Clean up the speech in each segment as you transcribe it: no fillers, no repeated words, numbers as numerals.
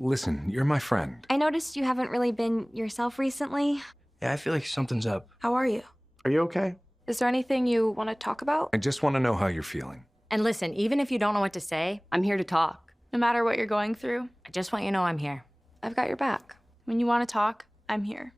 listen, you're my friend. I noticed you haven't really been yourself recently. Yeah, I feel like something's up. How are you? Are you okay? Is there anything you want to talk about? I just want to know how you're feeling. And listen, even if you don't know what to say, I'm here to talk. No matter what you're going through, I just want you to know I'm here. I've got your back. When you want to talk, I'm here.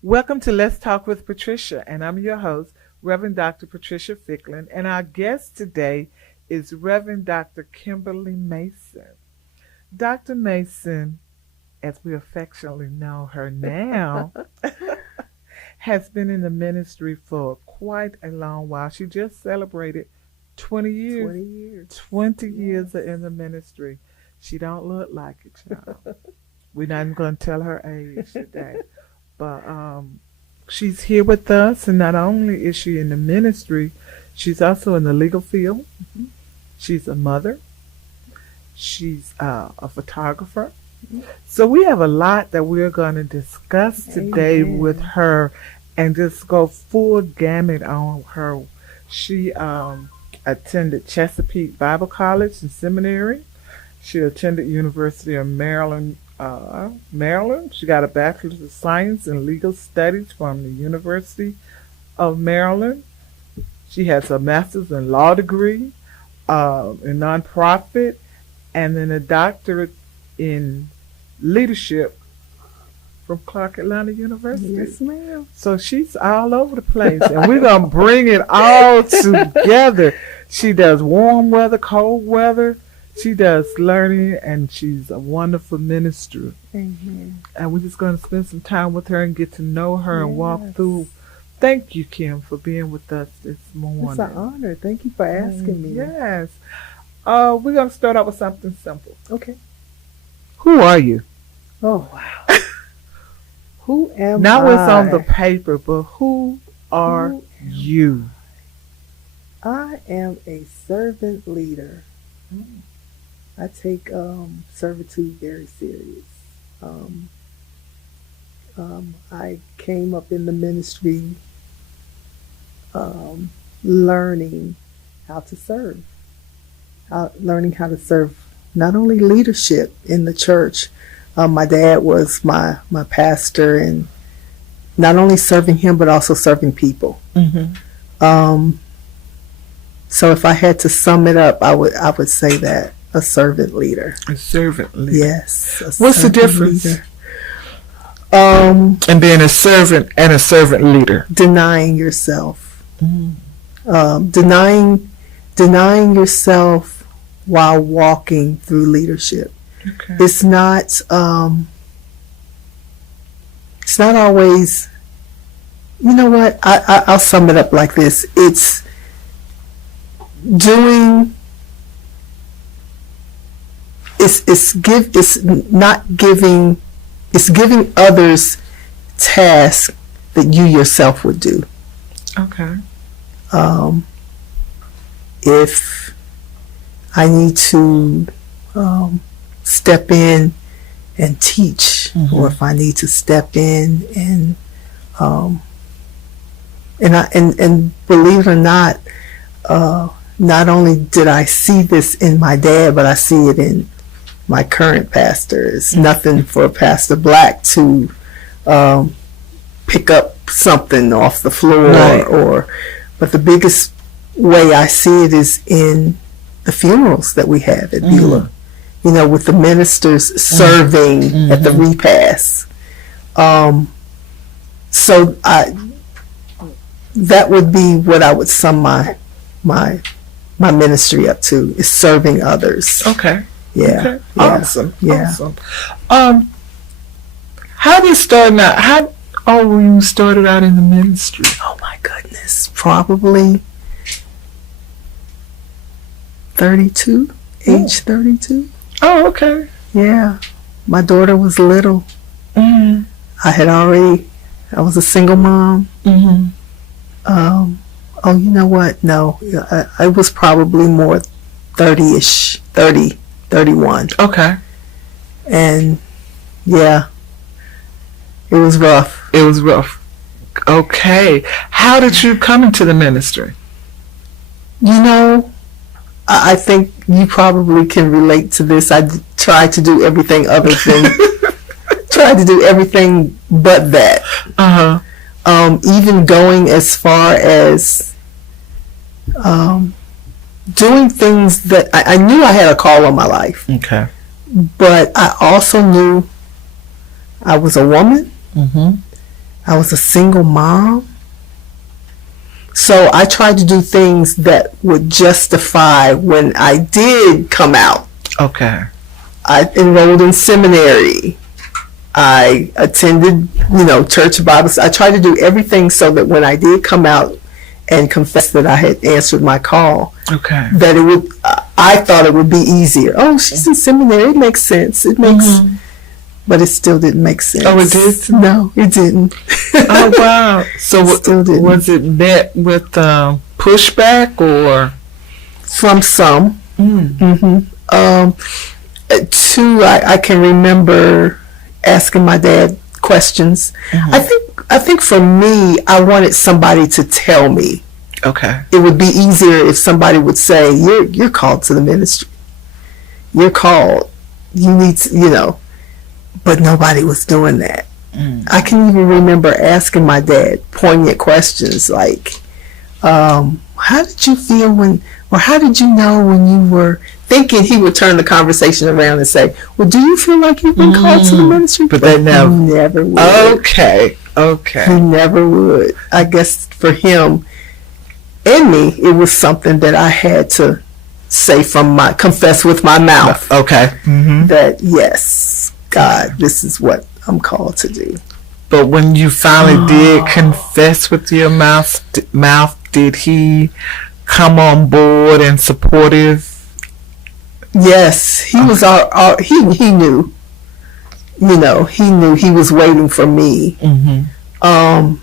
Welcome to Let's Talk with Patricia, and I'm your host, Reverend Dr. Patricia Fickling, and our guest today is Reverend Dr. Kimberly Mason. Dr. Mason, as we affectionately know her now, has been in the ministry for quite a long while. She just celebrated 20 years. 20 years in the ministry. She don't look like it, y'all. We're not even going to tell her age today. But she's here with us, and not only is she in the ministry, she's also in the legal field. Mm-hmm. She's a mother. She's a photographer. Mm-hmm. So we have a lot that we're going to discuss today with her and just go full gamut on her. She attended Chesapeake Bible College and Seminary. She attended University of Maryland. She got a Bachelor's of Science in Legal Studies from the University of Maryland. She has a Master's in Law degree in nonprofit, and then a doctorate in leadership from Clark Atlanta University. Yes, ma'am. So she's all over the place, and we're going to bring it all together. She does warm weather, cold weather. She does learning, and she's a wonderful minister. Mm-hmm. And we're just going to spend some time with her and get to know her and walk through. Thank you, Kim, for being with us this morning. It's an honor. Thank you for asking me. Yes. We're going to start out with something simple. Okay. Who are you? Oh, wow. Who am Not I? what's on the paper, but who are you? I am a servant leader. I take servitude very serious. I came up in the ministry learning how to serve. Learning how to serve not only leadership in the church. My dad was my pastor, and not only serving him, but also serving people. Mm-hmm. So if I had to sum it up, I would say that a servant leader. A servant leader. Yes. What's the difference? Leader. And being a servant and a servant leader. Denying yourself. Mm. Denying yourself while walking through leadership. Okay. It's not always, you know what, I'll sum it up like this. It's doing, it's giving others tasks that you yourself would do. Okay. If I need to step in and teach, mm-hmm. or if I need to step in and believe it or not only did I see this in my dad, but I see it in my current pastor. It's nothing for Pastor Black to pick up something off the floor, right. But the biggest way I see it is in the funerals that we have at Beulah. You know, with the ministers serving at the repast. So that would be what I would sum my my ministry up to, is serving others. Okay. Yeah. Okay. Yeah. Awesome. Yeah. Awesome. How did you start out? How old were you started out in the ministry? Oh my goodness. Probably 32. Age 32. Oh, okay. Yeah. My daughter was little. Mm-hmm. I was a single mom. Mm-hmm. Oh, you know what? No, I was probably more 30-ish, 30, 31. Okay. And yeah, it was rough. It was rough. Okay. How did you come into the ministry? You know, I think you probably can relate to this. I tried to do everything other than, tried to do everything but that. Uh-huh. Even going as far as doing things that I knew I had a call on my life, Okay. but I also knew I was a woman. Mm-hmm. I was a single mom. So I tried to do things that would justify when I did come out. Okay. I enrolled in seminary. I attended, church Bibles. I tried to do everything so that when I did come out and confess that I had answered my call, Okay. that it would, I thought it would be easier. Oh, she's in seminary. It makes sense. It makes, but it still didn't make sense. Oh, it did? No, it didn't. Oh, wow. So Still didn't. was it met with pushback or? From some. Mm. Two, I can remember asking my dad questions. I think for me, I wanted somebody to tell me. Okay. It would be easier if somebody would say, you're called to the ministry. You're called. You need to, but nobody was doing that. I can even remember asking my dad poignant questions like, how did you feel how did you know when you were thinking? He would turn the conversation around and say, well, do you feel like you've been called to the ministry? But they never. He never would. Okay. He never would. I guess for him and me, it was something that I had to say confess with my mouth. Okay. Mm-hmm. That yes, God, this is what I'm called to do. But when you finally did confess with your mouth, did he come on board and supportive? Yes, he was. He knew. He knew he was waiting for me. Mm-hmm.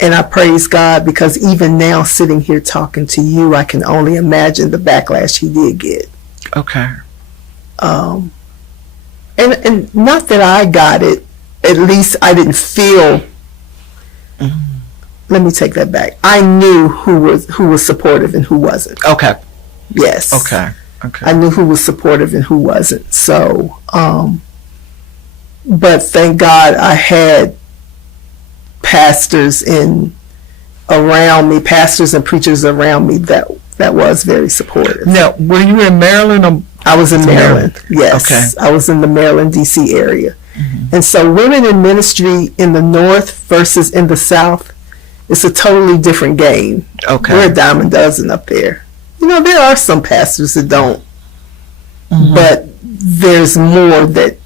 And I praise God because even now, sitting here talking to you, I can only imagine the backlash he did get. Okay. And not that I got it. At least I didn't feel. Let me take that back. I knew who was supportive and who wasn't. Okay. Yes. Okay. I knew who was supportive and who wasn't. So, but thank God I had pastors around me, pastors and preachers around me that was very supportive. Now, were you in Maryland? Or I was in Maryland. Yes. Okay. I was in the Maryland, D.C. area. Mm-hmm. And so women in ministry in the North versus in the South, it's a totally different game. Okay. We're a dime a dozen up there. There are some pastors that don't, but there's more that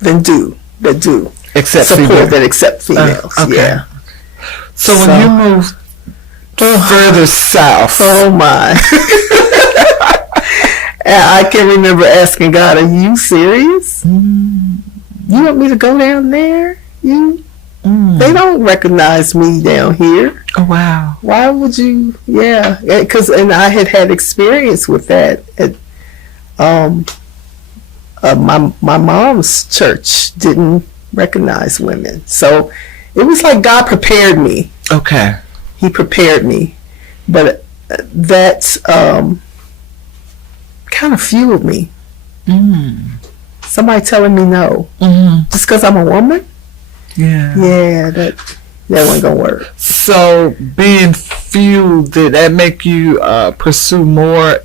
do Accept support females. that accept females. Okay. Yeah. So when you moved further south, Oh my. And I can remember asking God, are you serious? You want me to go down there? They don't recognize me down here. oh wow, Why would you? Yeah, and I had experience with that at my mom's church didn't recognize women, so it was like God prepared me. okay, He prepared me, but that kind of fueled me. Somebody telling me no, just because I'm a woman. Yeah, that wasn't gonna work. So being fueled, did that make you pursue more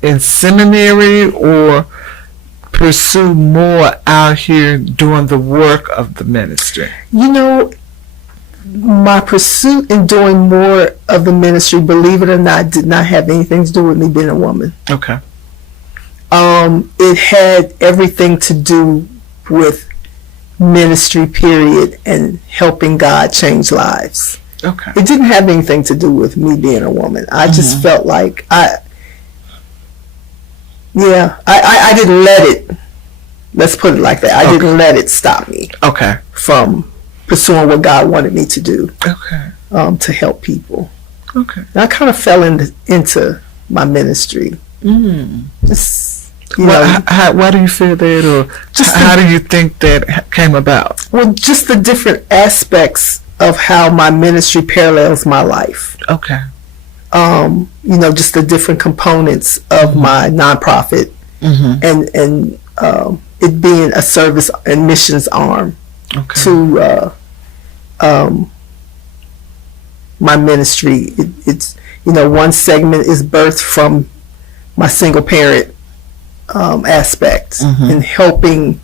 in seminary or pursue more out here doing the work of the ministry? my pursuit in doing more of the ministry, believe it or not, did not have anything to do with me being a woman. Okay. It had everything to do with ministry, period, and helping God change lives. Okay. It didn't have anything to do with me being a woman. I just felt like I didn't let it, let's put it like that. I didn't let it stop me Okay. from pursuing what God wanted me to do, Okay. to help people. Okay. And I kind of fell into my ministry. Just, you know, Why do you feel that, or how do you think that came about? well, just the different aspects of how my ministry parallels my life. Okay. You know, just the different components of my nonprofit, and it being a service and missions arm to my ministry. It's, you know, one segment is birthed from my single parent aspect and helping,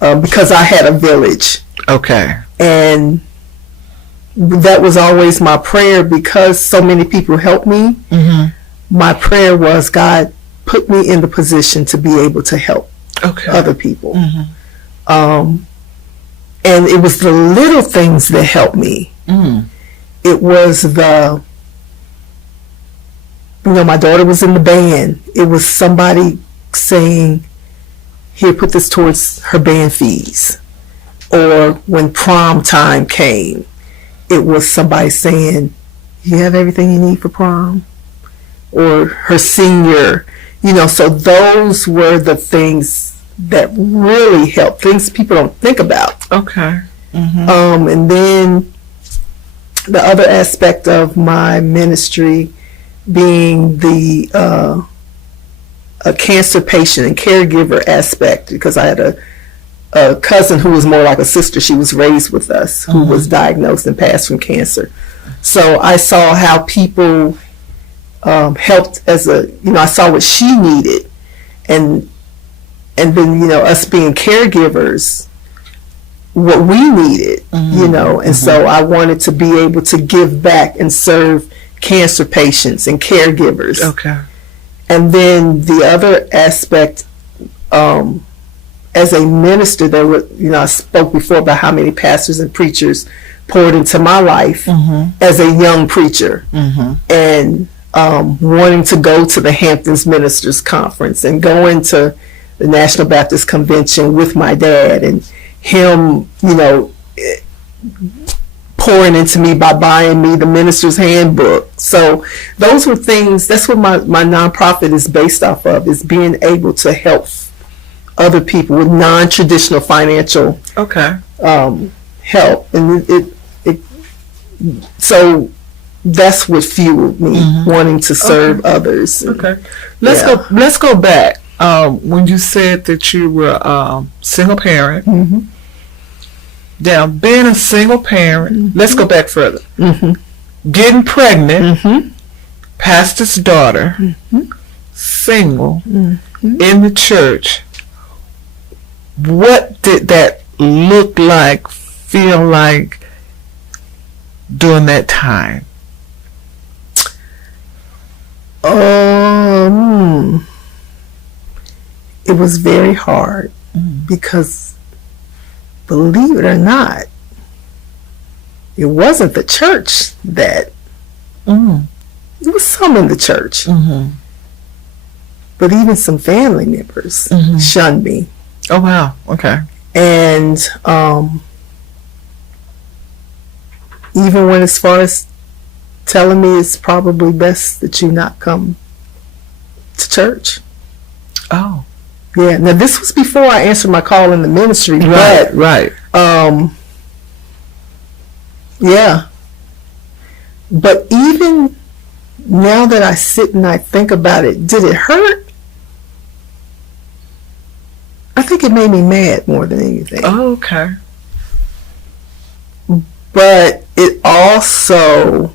because I had a village, Okay. and that was always my prayer, because so many people helped me. My prayer was, God, put me in the position to be able to help other people. And it was the little things that helped me. It was the, you know, my daughter was in the band. It was somebody saying, here, put this towards her band fees. Or when prom time came, it was somebody saying, you have everything you need for prom? Or her senior, you know, so those were the things that really helped, things people don't think about. Okay. And then the other aspect of my ministry being the a cancer patient and caregiver aspect, because I had a cousin who was more like a sister. She was raised with us, who was diagnosed and passed from cancer. So I saw how people helped as a, you know, I saw what she needed, and then, you know, us being caregivers, what we needed, you know, and so I wanted to be able to give back and serve cancer patients and caregivers. Okay. And then the other aspect, as a minister, there were, you know, I spoke before about how many pastors and preachers poured into my life as a young preacher, and wanting to go to the Hamptons Ministers Conference and going to the National Baptist Convention with my dad, and him, you know, pouring into me by buying me the minister's handbook. So those were things, that's what my nonprofit is based off of, is being able to help other people with non-traditional financial help. And so that's what fueled me, wanting to serve others. Okay. Let's go back. When you said that you were single parent, now being a single parent, let's go back further. Getting pregnant, pastor's daughter, single, in the church. What did that look like, feel like during that time? It was very hard, because believe it or not, it wasn't the church that, it was some in the church, but even some family members shunned me. Oh, wow. Okay. And even went as far as telling me it's probably best that you not come to church. Oh. Yeah. Now, this was before I answered my call in the ministry. Right. Yeah. But even now that I sit and I think about it, did it hurt? I think it made me mad more than anything. Oh, okay. But it also,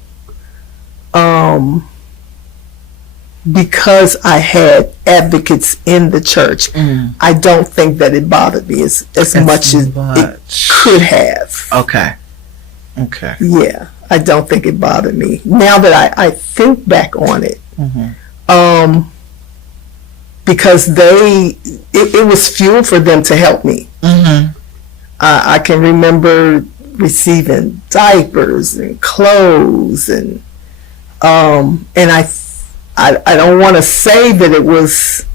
because I had advocates in the church, I don't think that it bothered me as much as it could have. Okay. Okay. Yeah, I don't think it bothered me. Now that I think back on it, because it was fuel for them to help me. I can remember receiving diapers and clothes, and I don't want to say that it was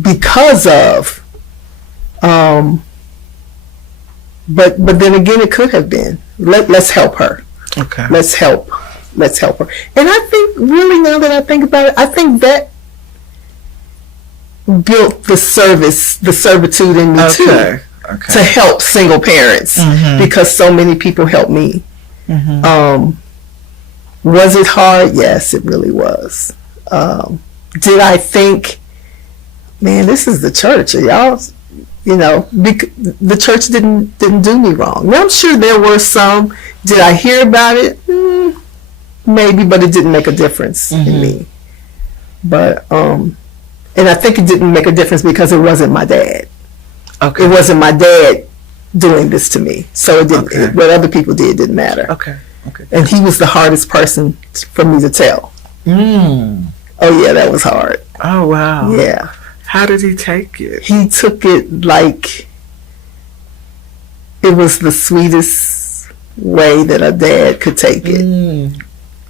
because of, but then again, it could have been. Let's help her. Okay. Let's help her. And I think, really, now that I think about it, I think that built the servitude in me too, Okay. to help single parents, because so many people helped me. Was it hard? Yes, it really was. Did I think, man, this is the church, y'all? The church didn't do me wrong. Now, I'm sure there were some. Did I hear about it? Maybe, but it didn't make a difference in me. But and I think it didn't make a difference because it wasn't my dad. Okay. It wasn't my dad doing this to me, so it didn't. Okay. What other people did didn't matter. Okay. Okay. And he was the hardest person for me to tell. Oh yeah, that was hard. Oh, wow. Yeah. How did he take it? He took it like it was the sweetest way that a dad could take it.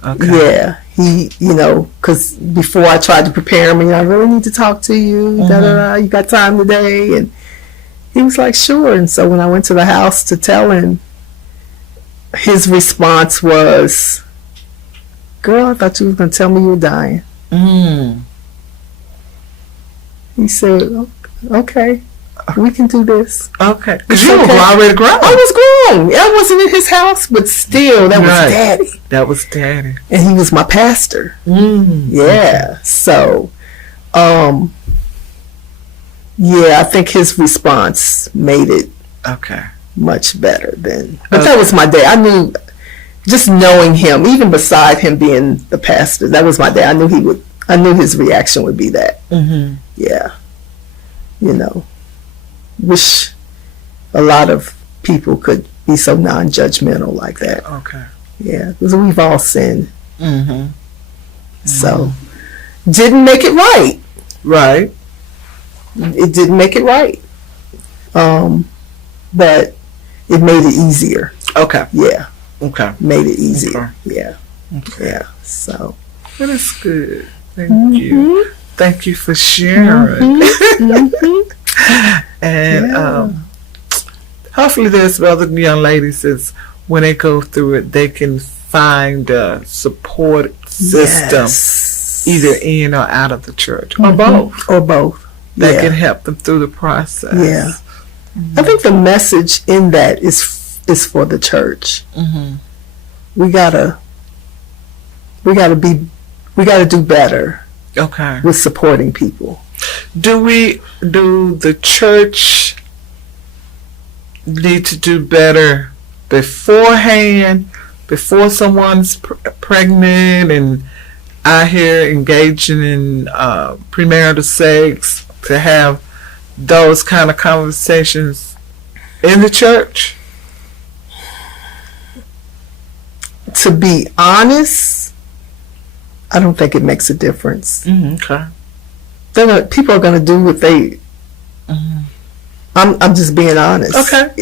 Okay. Yeah. He, because before I tried to prepare him, I really need to talk to you. You got time today? And he was like, sure. And so when I went to the house to tell him, his response was, girl, I thought you were going to tell me you were dying. He said, okay, we can do this. Okay. It's Because you were okay. already grown. I was grown. I wasn't in his house, but still, that was Right. daddy. That was daddy. And he was my pastor. Yeah. So, yeah, I think his response made it Okay. much better than. But that was my dad. I knew, just knowing him, even beside him being the pastor, that was my dad. I knew his reaction would be that. Yeah. Wish a lot of people could be so non-judgmental like that. Okay. Yeah, because we've all sinned. So, didn't make it right. Right. It didn't make it right. But it made it easier. Okay. Yeah, Okay. made it easier. Okay. Yeah, yeah. So, That is good. Thank you. Thank you for sharing. And hopefully there's other young ladies that when they go through it, they can find a support system, yes. either in or out of the church, or both, or both. that Yeah. can help them through the process. Yeah. I think the message in that is for the church. We gotta do better Okay. with supporting people. Do the church need to do better beforehand, before someone's pregnant and out here engaging in premarital sex, to have those kind of conversations in the church? To be honest, I don't think it makes a difference. Okay. People are going to do what they. I'm just being honest. Okay.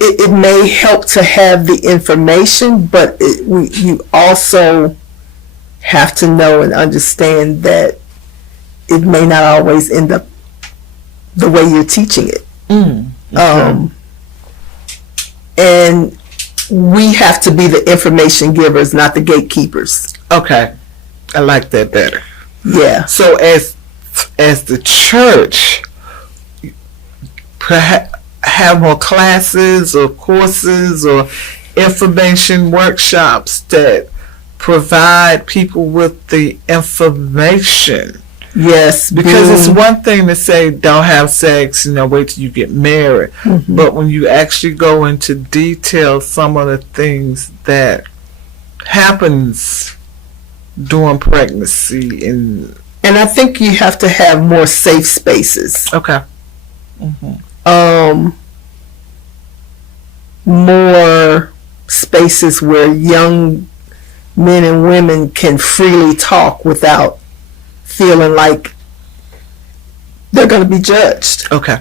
It may help to have the information, but you also have to know and understand that it may not always end up the way you're teaching it. And we have to be the information givers, not the gatekeepers. Okay. I like that better. Yeah. So as the church, perhaps have more classes or courses or information workshops that provide people with the information. Yes. Because it's one thing to say don't have sex, wait till you get married. But when you actually go into detail some of the things that happens during pregnancy and I think you have to have more safe spaces. okay. Um, more spaces where young men and women can freely talk without feeling like they're going to be judged. Okay.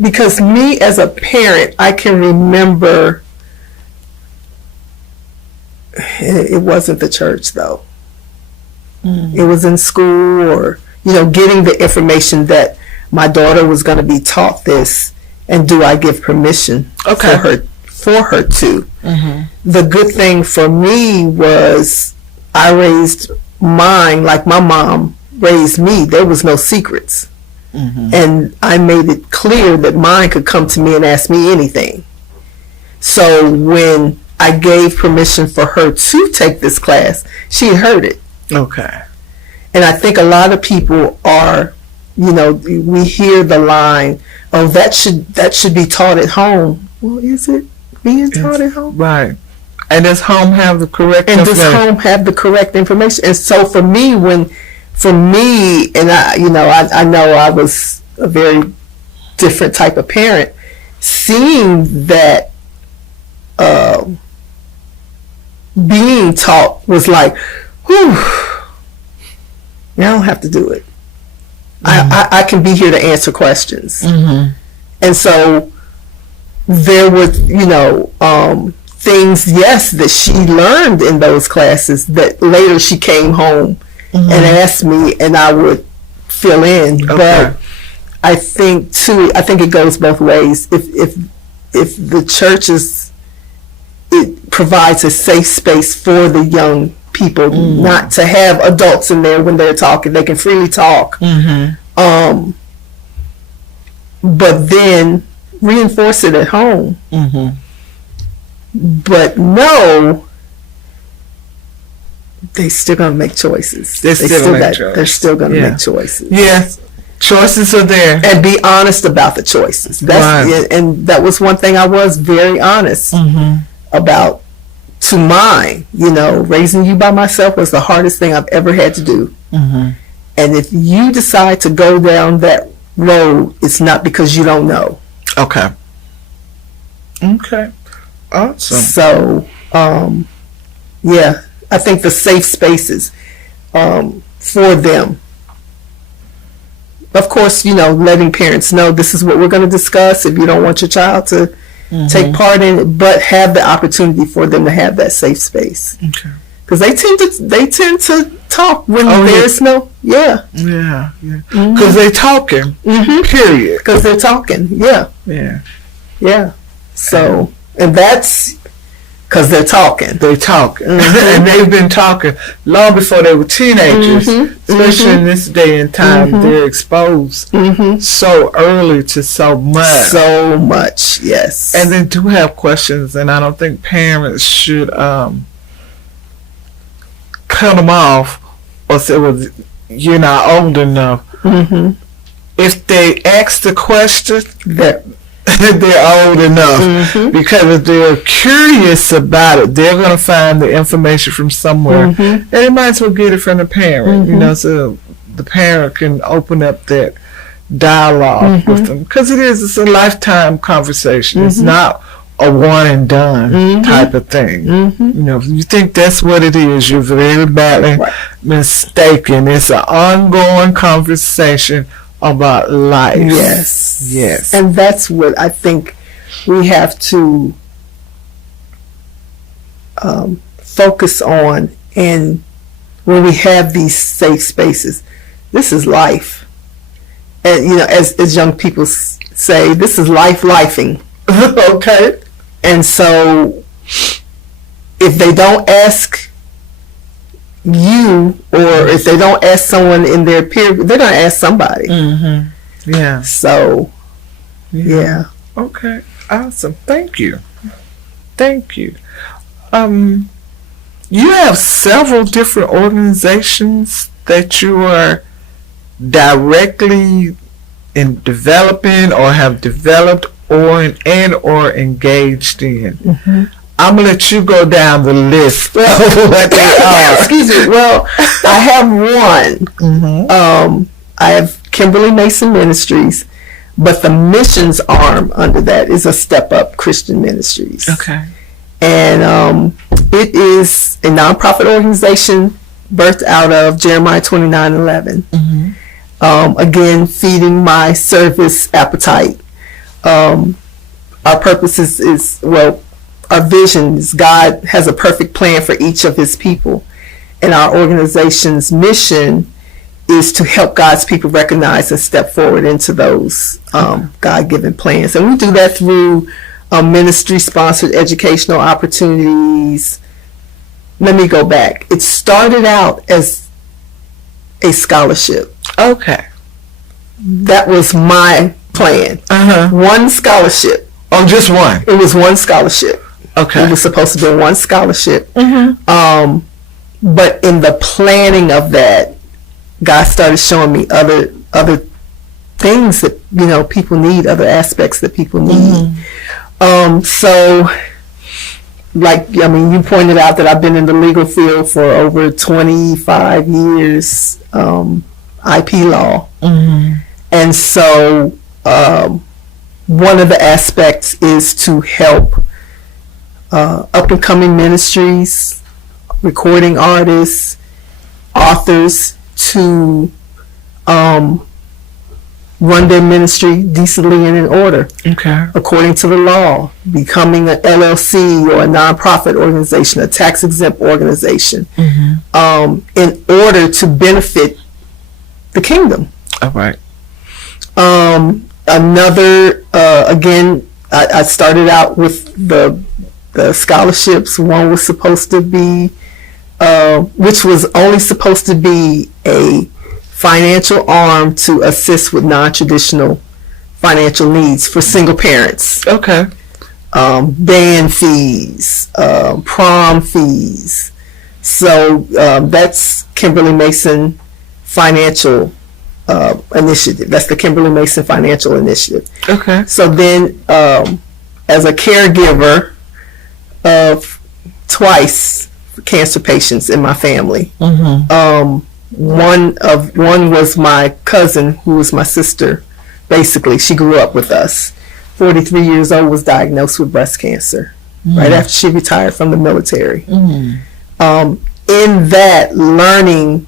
Because me as a parent, I can remember, it wasn't the church though. It was in school, or getting the information that my daughter was going to be taught this, and do I give permission for her to? The good thing for me was I raised mine like my mom raised me. There was no secrets. And I made it clear that mine could come to me and ask me anything. So when I gave permission for her to take this class, she heard it. Okay. And I think a lot of people are, we hear the line, "Oh, that should be taught at home." Well, is it being taught at home? Right. And does home have the correct information? And does home have the correct information? And so for me, and I know I was a very different type of parent, seeing that being taught was like, whew, I don't have to do it. I can be here to answer questions. And so there were, things, yes, that she learned in those classes that later she came home and asked me, and I would fill in. Okay. But I think it goes both ways. If the church it provides a safe space for the young people, not to have adults in there when they're talking. They can freely talk. But then reinforce it at home. But no, they still gonna make choices. They're still gonna make choices. Yes, choices are there, and be honest about the choices. And that was one thing I was very honest about. To mine, raising you by myself was the hardest thing I've ever had to do. And if you decide to go down that road, it's not because you don't know. Okay. Awesome. So, I think the safe spaces for them. Of course, letting parents know this is what we're going to discuss if you don't want your child to take part in it, but have the opportunity for them to have that safe space. Okay. Because they tend to talk when there's no. Yeah. Because they're talking. Period. Because they're talking. Yeah. So, and that's because they're talking. They're talking. And they've been talking long before they were teenagers. Especially in this day and time, they're exposed so early to so much. So much, yes. And they do have questions, and I don't think parents should cut them off or say, well, you're not old enough. If they ask the question, that they're old enough, because if they're curious about it, they're going to find the information from somewhere, and they might as well get it from the parent, so the parent can open up that dialogue with them, because it's a lifetime conversation. It's not a one and done type of thing. If you think that's what it is, you're very badly mistaken. It's an ongoing conversation about life. Yes. And that's what I think we have to focus on. And when we have these safe spaces, this is life. And as young people say, this is lifing. Okay. And so if they don't ask you, or if they don't ask someone in their peer group, they're going to ask somebody. Yeah. So, yeah. Okay. Awesome. Thank you. You have several different organizations that you are directly in developing, or have developed, or engaged in. I'm gonna let you go down the list of what they are. Excuse me. Well, I have one. I have Kimberly Mason Ministries, but the missions arm under that is a Step Up Christian Ministries. Okay. And it is a nonprofit organization birthed out of Jeremiah 29:11. Again, feeding my service appetite. Our purpose is, well, our vision is God has a perfect plan for each of his people. And our organization's mission is to help God's people recognize and step forward into those God-given plans. And we do that through ministry-sponsored educational opportunities. Let me go back. It started out as a scholarship. Okay. That was my plan. One scholarship. Oh, just one. It was one scholarship. Okay. It was supposed to be one scholarship. But in the planning of that, God started showing me other things that, you know, people need, other aspects that people need. So, like, I mean, you pointed out that I've been in the legal field for over 25 years, IP law. And so, one of the aspects is to help up-and-coming ministries, recording artists, authors to run their ministry decently and in order, according to the law, becoming an LLC or a nonprofit organization, a tax-exempt organization, in order to benefit the kingdom. All right. Another, again, I started out with the scholarships. One was supposed to be, which was only supposed to be a financial arm to assist with non-traditional financial needs for single parents. Okay. Band fees, prom fees. So that's Kimberly Mason Financial Initiative. That's the Kimberly Mason Financial Initiative. Okay. So then, as a caregiver of twice cancer patients in my family, one was my cousin, who was my sister. Basically, she grew up with us. 43 years old, was diagnosed with breast cancer right after she retired from the military. In that, learning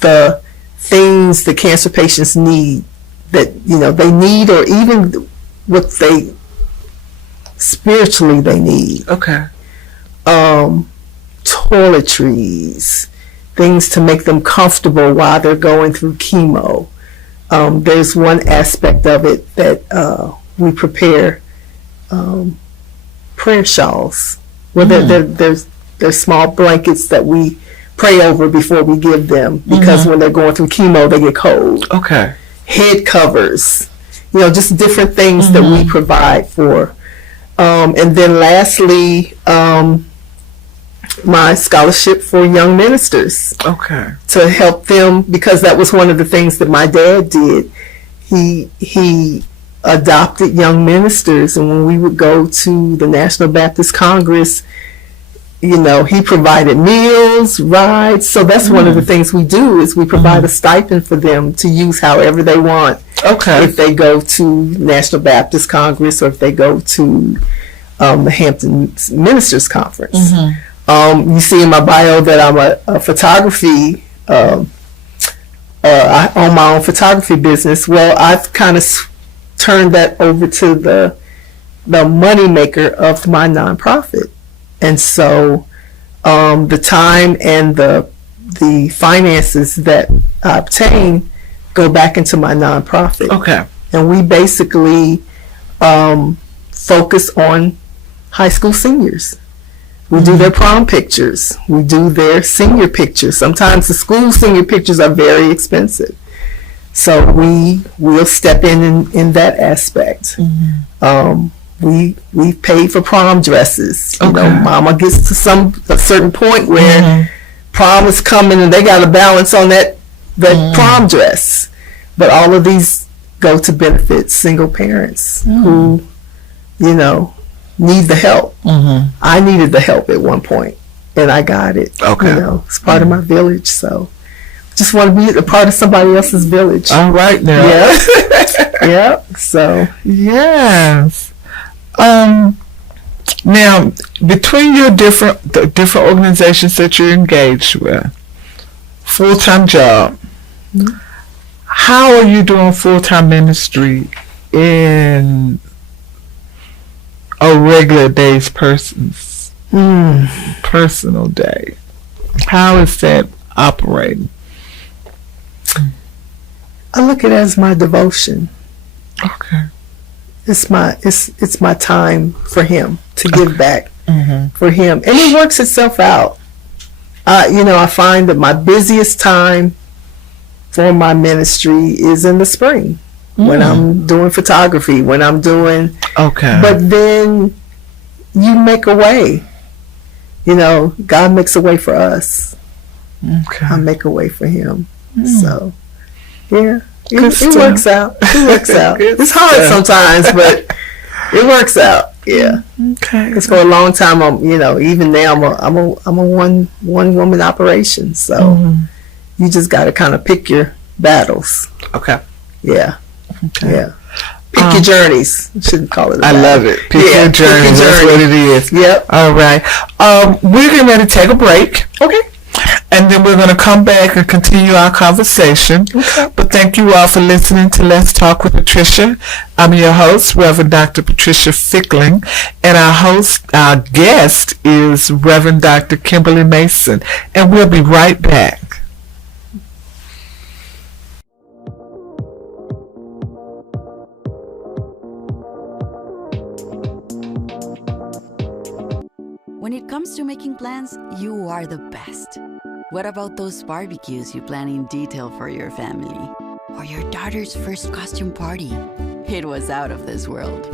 the things that cancer patients need, that, you know, they need, or even what they spiritually they need. Okay. Toiletries, things to make them comfortable while they're going through chemo. There's one aspect of it that we prepare prayer shawls. Well, there's small blankets that we pray over before we give them, because when they're going through chemo, they get cold. Okay. Head covers, you know, just different things that we provide for. And then lastly, my scholarship for young ministers. Okay. To help them, because that was one of the things that my dad did. He adopted young ministers, and when we would go to the National Baptist Congress, you know, he provided meals, rides. So that's one of the things we do, is we provide a stipend for them to use however they want. Okay. If they go to National Baptist Congress, or if they go to the Hampton Ministers Conference. You see in my bio that I'm a photography, I own my own photography business. Well, I've kind of turned that over to the money maker of my nonprofit. And so the time and the finances that I obtain go back into my nonprofit. Okay. And we basically focus on high school seniors. We do their prom pictures. We do their senior pictures. Sometimes the school senior pictures are very expensive. So we'll step in that aspect. We paid for prom dresses. You know, mama gets to a certain point where prom is coming and they got to balance on that prom dress. But all of these go to benefit single parents who, you know, need the help. I needed the help at one point, and I got it. Okay. You know, it's part of my village. So just want to be a part of somebody else's village. All right now. Yeah. Yeah. So Yes. Now, between your the different organizations that you're engaged with, full-time job, how are you doing full-time ministry in a regular day's personal day? How is that operating? I look at it as my devotion. Okay. It's my time for him to give back for him, and it works itself out. I find that my busiest time for my ministry is in the spring when I'm doing photography, when I'm doing. Okay. But then you make a way. God makes a way for us. Okay. I make a way for him. So, yeah. It stuff. works out. It works out. Good It's hard stuff. sometimes, but it works out. Yeah. Okay. Because for a long time, even now, I'm a one woman operation. So you just got to kind of pick your battles. Okay. Yeah. Okay. Yeah. Pick your journeys. Shouldn't call it. I love it. Pick your journey. That's what it is. Yep. All right. We're getting ready to take a break. Okay. And then we're going to come back and continue our conversation. Okay. But thank you all for listening to Let's Talk with Patricia. I'm your host, Reverend Dr. Patricia Fickling. And our guest is Reverend Dr. Kimberly Mason. And we'll be right back. When it comes to making plans, you are the best. What about those barbecues you plan in detail for your family? Or your daughter's first costume party? It was out of this world.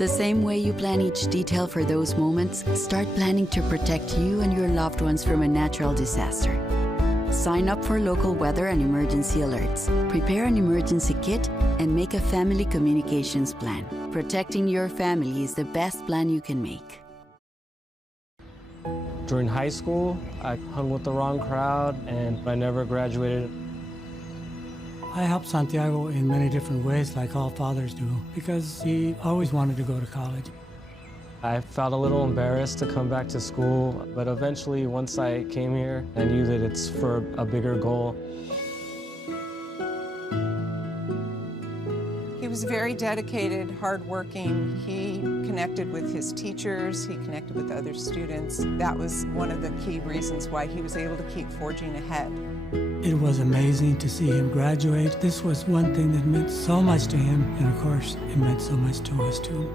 The same way you plan each detail for those moments, start planning to protect you and your loved ones from a natural disaster. Sign up for local weather and emergency alerts. Prepare an emergency kit and make a family communications plan. Protecting your family is the best plan you can make. During high school, I hung with the wrong crowd and I never graduated. I helped Santiago in many different ways, like all fathers do, because he always wanted to go to college. I felt a little embarrassed to come back to school, but eventually once I came here, I knew that it's for a bigger goal. He was very dedicated, hardworking. He connected with his teachers, he connected with other students. That was one of the key reasons why he was able to keep forging ahead. It was amazing to see him graduate. This was one thing that meant so much to him, and of course, it meant so much to us too.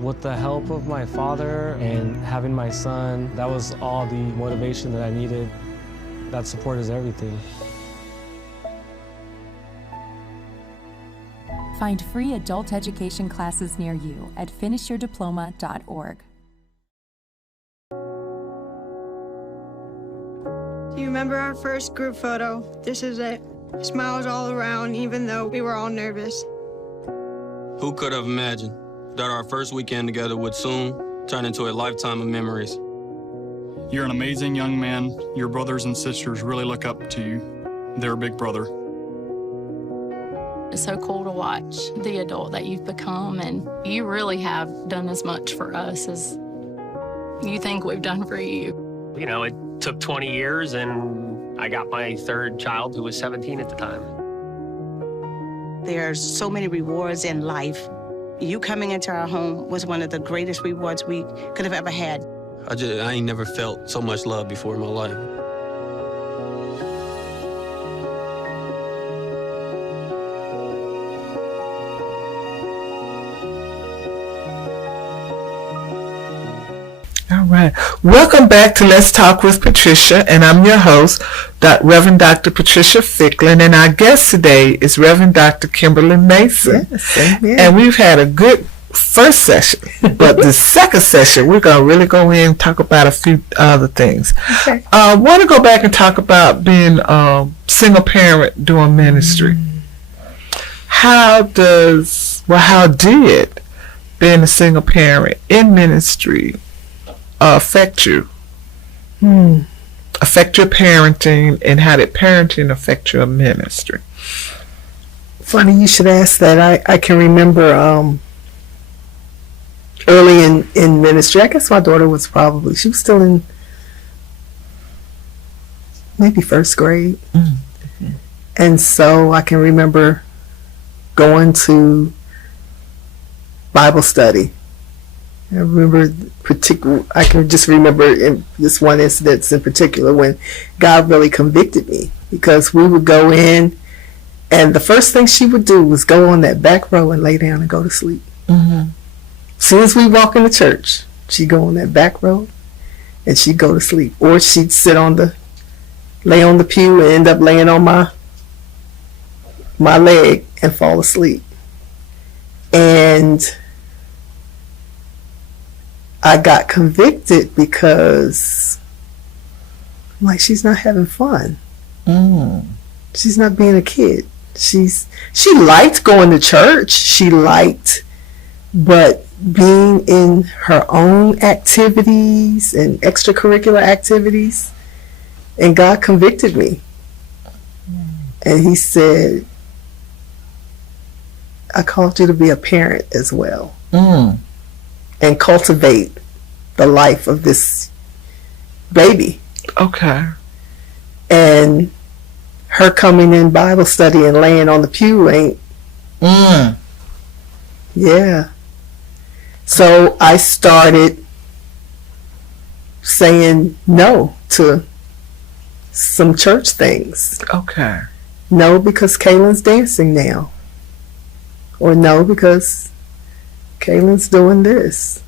With the help of my father and having my son, that was all the motivation that I needed. That support is everything. Find free adult education classes near you at finishyourdiploma.org. Do you remember our first group photo? This is it. Smiles all around, even though we were all nervous. Who could have imagined that our first weekend together would soon turn into a lifetime of memories? You're an amazing young man. Your brothers and sisters really look up to you. They're a big brother. It's so cool to watch the adult that you've become, and you really have done as much for us as you think we've done for you. You know, it took 20 years, and I got my third child, who was 17 at the time. There's so many rewards in life. You coming into our home was one of the greatest rewards we could have ever had. I ain't never felt so much love before in my life. All right. Welcome back to Let's Talk with Patricia, and I'm your host, Reverend Dr. Patricia Fickling, and our guest today is Reverend Dr. Kimberly Mason. Yes, amen. And we've had a good first session, but the second session, we're going to really go in and talk about a few other things. Okay. I want to go back and talk about being a single parent doing ministry. How did being a single parent in ministry affect you? affect your parenting, and how did parenting affect your ministry? Funny you should ask that. I can remember early in ministry, I guess my daughter was she was still in maybe first grade. Mm-hmm. And so I can remember going to Bible study. I can just remember in this one incident in particular when God really convicted me, because we would go in and the first thing she would do was go on that back row and lay down and go to sleep. Mm-hmm. As soon as we walk into church, she'd go on that back row and she'd go to sleep. Or she'd lay on the pew and end up laying on my leg and fall asleep. And I got convicted because I'm like, she's not having fun. Mm. She's not being a kid. She liked going to church. But being in her own activities and extracurricular activities, and God convicted me. And he said, I called you to be a parent as well. Mm. And cultivate the life of this baby. Okay. And her coming in Bible study and laying on the pew ain't. Mm. Yeah. So I started saying no to some church things. Okay. No, because Kaylin's dancing now. Or no, because Kaylin's doing this.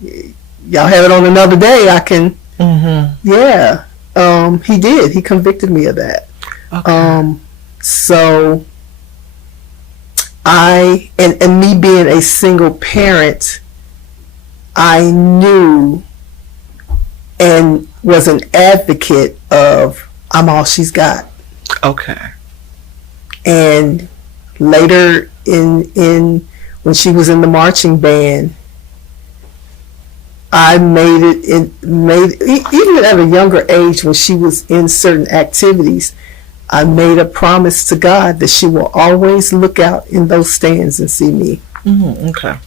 Y'all have it on another day. I can. Mm-hmm. Yeah. He did. He convicted me of that. Okay. So and me being a single parent, I knew and was an advocate of I'm all she's got. Okay. And later in when she was in the marching band, I made it even at a younger age when she was in certain activities, I made a promise to God that she will always look out in those stands and see me. Mm-hmm. Okay.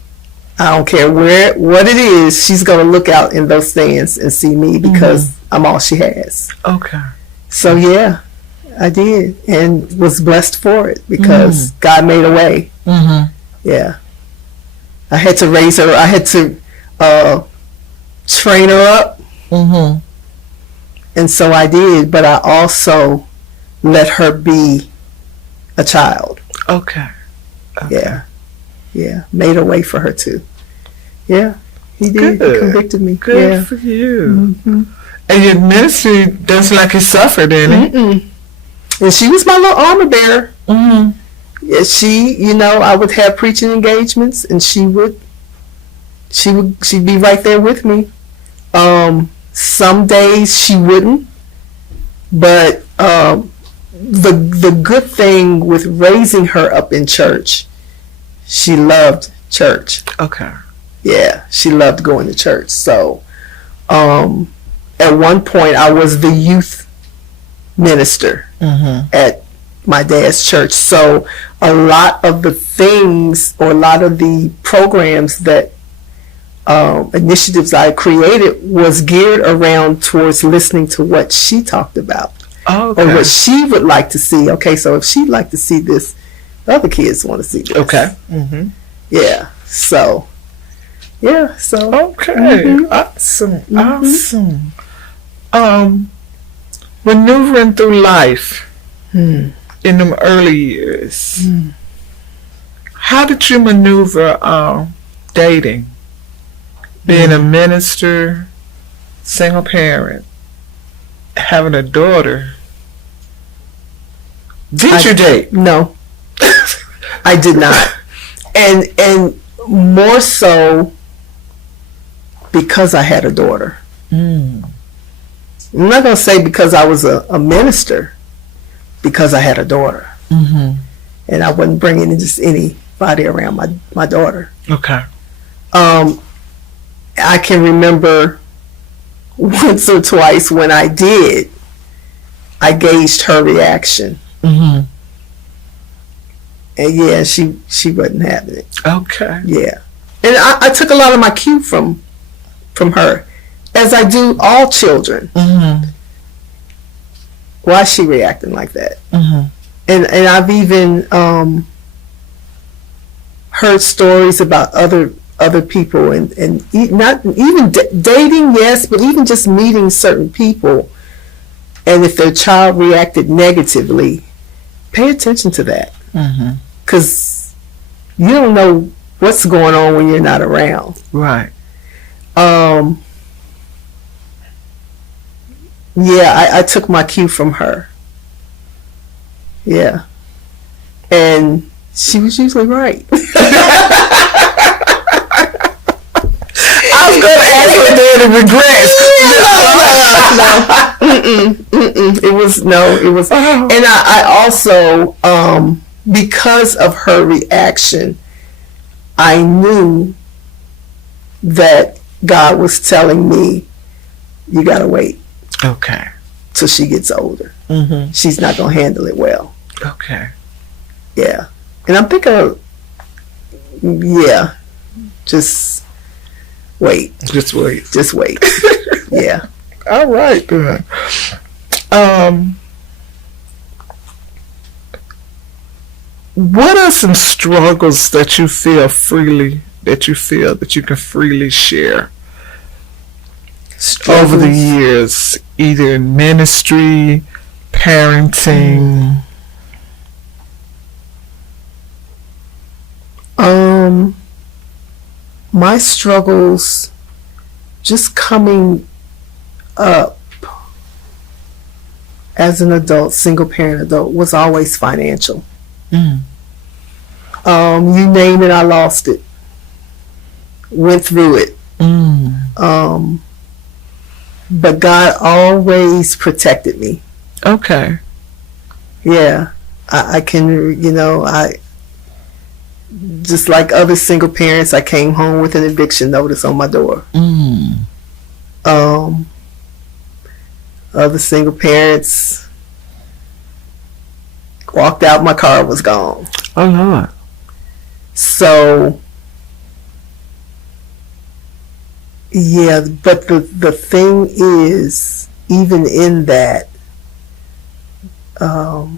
I don't care what it is, she's going to look out in those stands and see me because I'm all she has. Okay. So yeah, I did and was blessed for it because God made a way. Mm-hmm. Yeah. I had to raise her. I had to train her up. Mm-hmm. And so I did, but I also let her be a child. Okay. Yeah. Yeah. Made a way for her too. Yeah. He did. Good. He convicted me. Good for you. Mm-hmm. And your ministry doesn't like it suffered, didn't it? And she was my little armor bearer. Mm-hmm. Yeah, I would have preaching engagements and she'd be right there with me. Some days she wouldn't, but the good thing with raising her up in church, she loved church. Okay. Yeah, she loved going to church. So at one point I was the youth minister at my dad's church. So a lot of the things or a lot of the programs that initiatives I created was geared around towards listening to what she talked about. Okay. Or what she would like to see. Okay, so if she'd like to see this, the other kids want to see this. Okay. Mm-hmm. Yeah. So. Yeah. So. Okay. Mm-hmm. Awesome. Mm-hmm. Awesome. Maneuvering through life in them early years. How did you maneuver dating? Being a minister, single parent, having a daughter. Did you date? No. I did not. And more so because I had a daughter. I'm not going to say because I was a minister, because I had a daughter. Mm-hmm. And I wasn't bringing just anybody around my daughter. Okay. I can remember once or twice when I did, I gauged her reaction. Mm-hmm. And yeah, she wasn't having it. Okay. Yeah. And I took a lot of my cue from her, as I do all children. Mm-hmm. Why is she reacting like that? Mm-hmm. And I've even heard stories about other people and not even dating, yes, but even just meeting certain people, and if their child reacted negatively, pay attention to that, because you don't know what's going on when you're not around. Right. Yeah, I took my cue from her. Yeah. And she was usually right. I was going to ask her dad to regress. No. It was, and I also, because of her reaction, I knew that God was telling me, you got to wait. Okay. Till she gets older. Mm-hmm. She's not going to handle it well. Okay. Yeah. And I'm thinking, yeah, just wait. Just wait. Just wait. Yeah. All right. Good. What are some struggles that you feel that you can freely share over the years, either in ministry, parenting? My struggles just coming up as an adult, single parent adult, was always financial. You name it, I lost it. Went through it. But God always protected me. Okay. Yeah. I can, just like other single parents, I came home with an eviction notice on my door. Other single parents walked out, my car was gone. Oh, Lord. So, yeah, but the thing is, even in that, not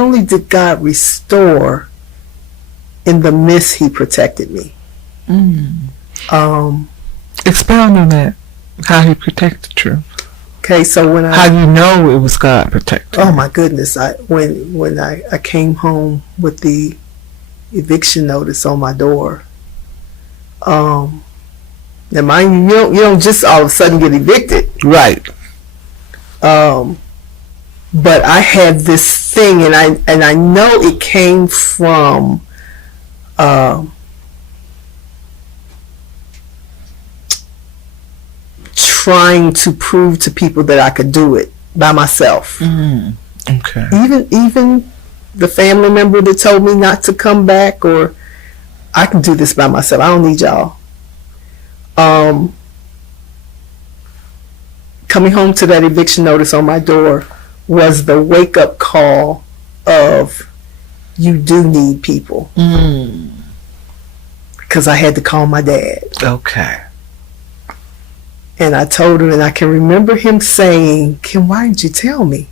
only did God restore, in the midst He protected me. Expound on that. How He protected you. Okay, so when how you know it was God protecting? Oh my goodness! When I came home with the eviction notice on my door. Now mind you, you don't just all of a sudden get evicted, right? But I had this thing, and I know it came from trying to prove to people that I could do it by myself. Okay. Even the family member that told me not to come back, or I can do this by myself. I don't need y'all. Coming home to that eviction notice on my door was the wake-up call of, you do need people. Because I had to call my dad. Okay. And I told him, and I can remember him saying, Kim, why didn't you tell me?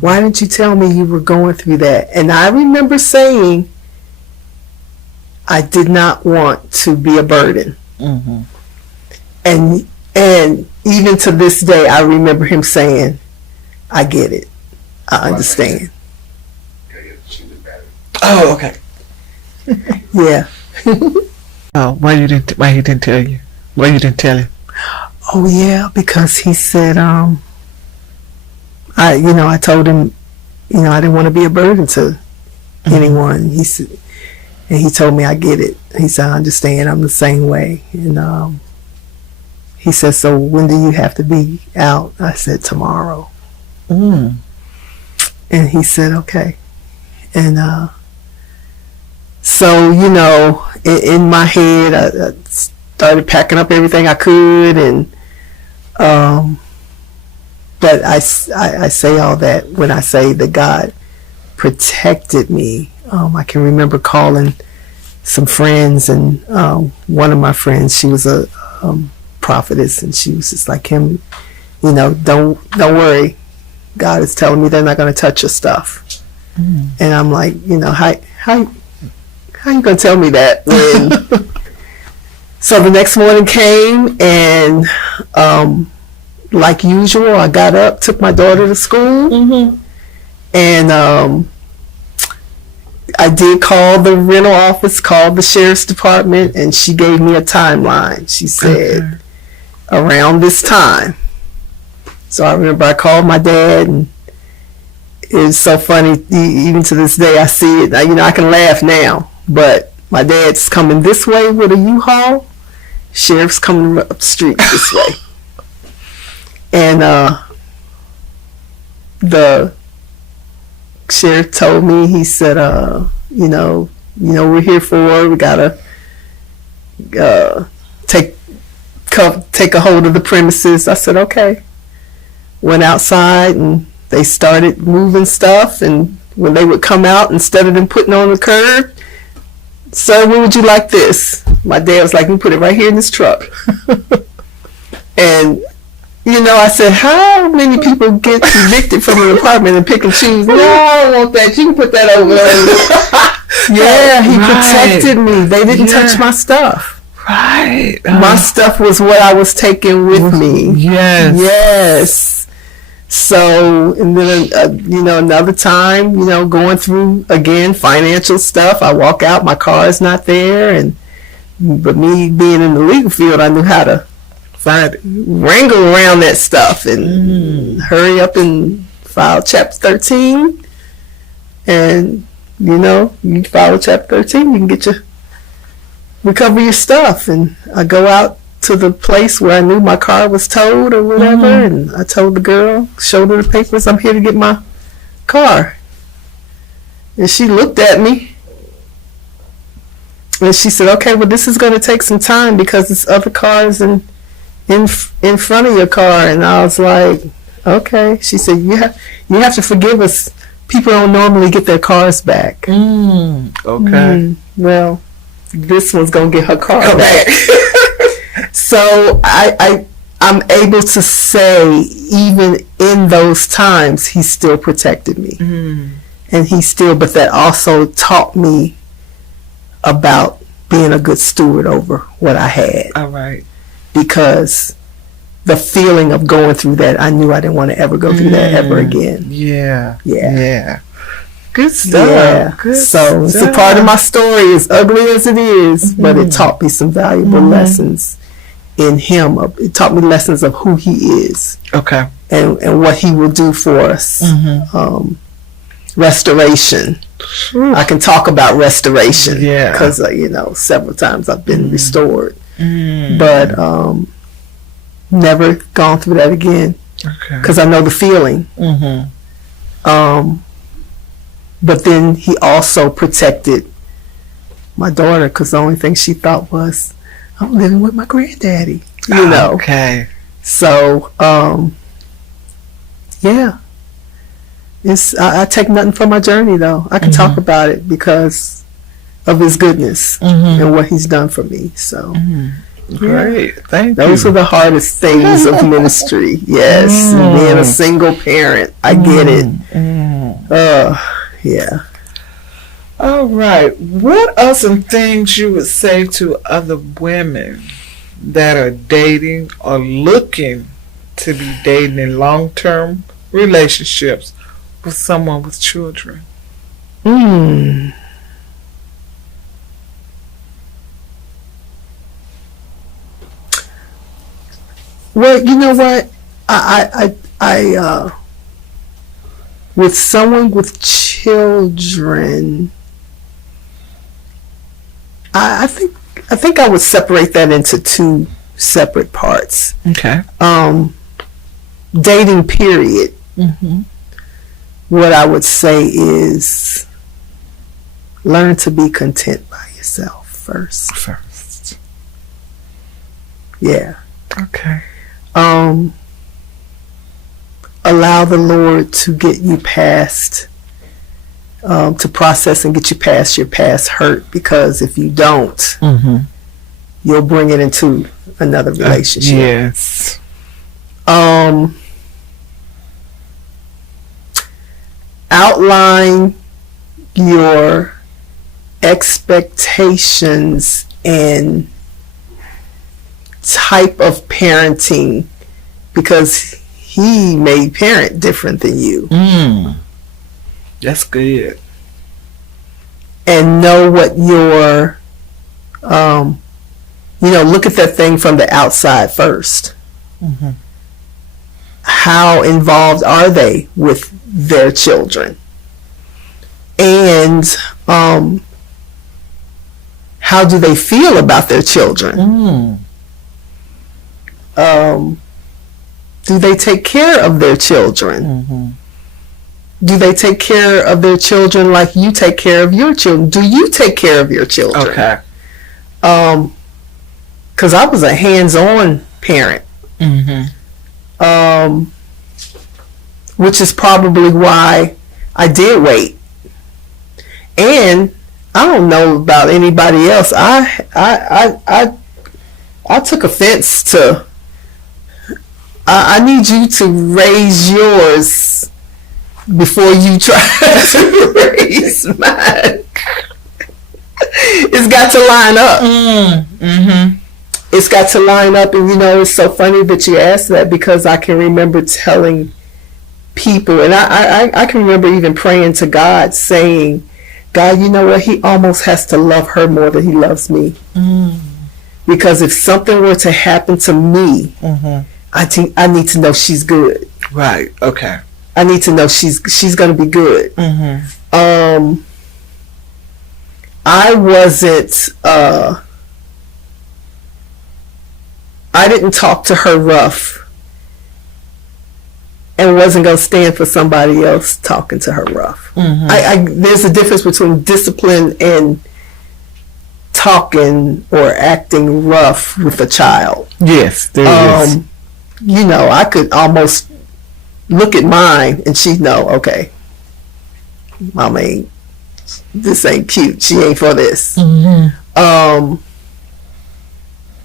Why didn't you tell me you were going through that? And I remember saying, I did not want to be a burden. And even to this day, I remember him saying, I get it. I understand. Oh, okay. Yeah. Oh, why he didn't tell you? Why you didn't tell him? Oh yeah, because he said, I told him, I didn't want to be a burden to anyone. He said, and he told me, I get it. He said, I understand. I'm the same way. And he said, so when do you have to be out? I said, tomorrow. And he said, okay. And so, in my head, I started packing up everything I could, and But I say all that when I say that God protected me. I can remember calling some friends, and one of my friends, she was a prophetess, and she was just like, him, you know, don't worry. God is telling me they're not going to touch your stuff. And I'm like, you know, how you going to tell me that when... So the next morning came, and like usual, I got up, took my daughter to school, and I did call the rental office, called the sheriff's department, and she gave me a timeline. She said, around this time. So I remember I called my dad, and it's so funny, even to this day, I see it. You know, I can laugh now, but my dad's coming this way with a U-Haul. Sheriff's coming up the street this way. And the sheriff told me, he said, you know, we're here for, we gotta take a hold of the premises. I said, okay. Went outside, and they started moving stuff, and when they would come out, instead of them putting on the curb, sir, where would you like this? My dad was like, we put it right here in this truck. And you know, I said, how many people get evicted from an apartment and pick and choose? No, I don't want that. You can put that over there. Yeah, he protected me. They didn't touch my stuff. Right. My stuff was what I was taking with me. Yes. Yes. So, and then, you know, another time, you know, going through, again, financial stuff. I walk out, my car is not there. But me being in the legal field, I knew how to wrangle around that stuff and hurry up and file Chapter 13. And, you know, you file Chapter 13, you can get recover your stuff. And I go out to the place where I knew my car was towed or whatever, and I told the girl, showed her the papers, I'm here to get my car. And she looked at me, and she said, okay, well, this is going to take some time because there's other cars in front of your car. And I was like, okay. She said, you have to forgive us. People don't normally get their cars back. Okay. Well, this one's going to get her car back. So I'm able to say, even in those times, he still protected me. And but that also taught me about being a good steward over what I had. All right. Because the feeling of going through that, I knew I didn't want to ever go through that ever again. Yeah. Good stuff. Yeah. Good so it's a part of my story, as ugly as it is, but it taught me some valuable lessons in him. It taught me lessons of who he is. Okay. And what he will do for us. Restoration. I can talk about restoration. Yeah. Because, you know, several times I've been restored. But never gone through that again. Okay. Because I know the feeling. But then he also protected my daughter, because the only thing she thought was, I'm living with my granddaddy, you know. Okay. So, yeah. I take nothing from my journey, though. I can talk about it because of his goodness and what he's done for me. So, great. Thank you. Those are the hardest things of ministry. Yes. Being a single parent. I get it. Yeah. All right. What are some things you would say to other women that are dating or looking to be dating in long-term relationships with someone with children? Well, you know what? I with someone with children, I think I would separate that into two separate parts. Okay. Dating period. What I would say is learn to be content by yourself first. Yeah. Okay. allow the Lord to get you past, to process and get you past your past hurt, because if you don't, you'll bring it into another relationship. Yes. Outline your expectations and type of parenting, because he may parent different than you. That's good. And know what your, look at that thing from the outside first. How involved are they with their children? And how do they feel about their children? Do they take care of their children? Do they take care of their children like you take care of your children? Do you take care of your children? Okay. Because I was a hands-on parent. Which is probably why I did wait. And I don't know about anybody else. I took offense to. I need you to raise yours before you try to raise mine. It's got to line up. It's got to line up. And it's so funny that you asked that, because I can remember telling people, and I can remember even praying to God, saying, God, you know what? He almost has to love her more than he loves me. Because if something were to happen to me, I need to know she's good. Right. Okay. I need to know she's going to be good. I wasn't. I didn't talk to her rough, and wasn't going to stand for somebody else talking to her rough. There's a difference between discipline and talking or acting rough with a child. Yes, there is. I could almost look at mine and she'd know, okay, Mama this ain't cute. She ain't for this.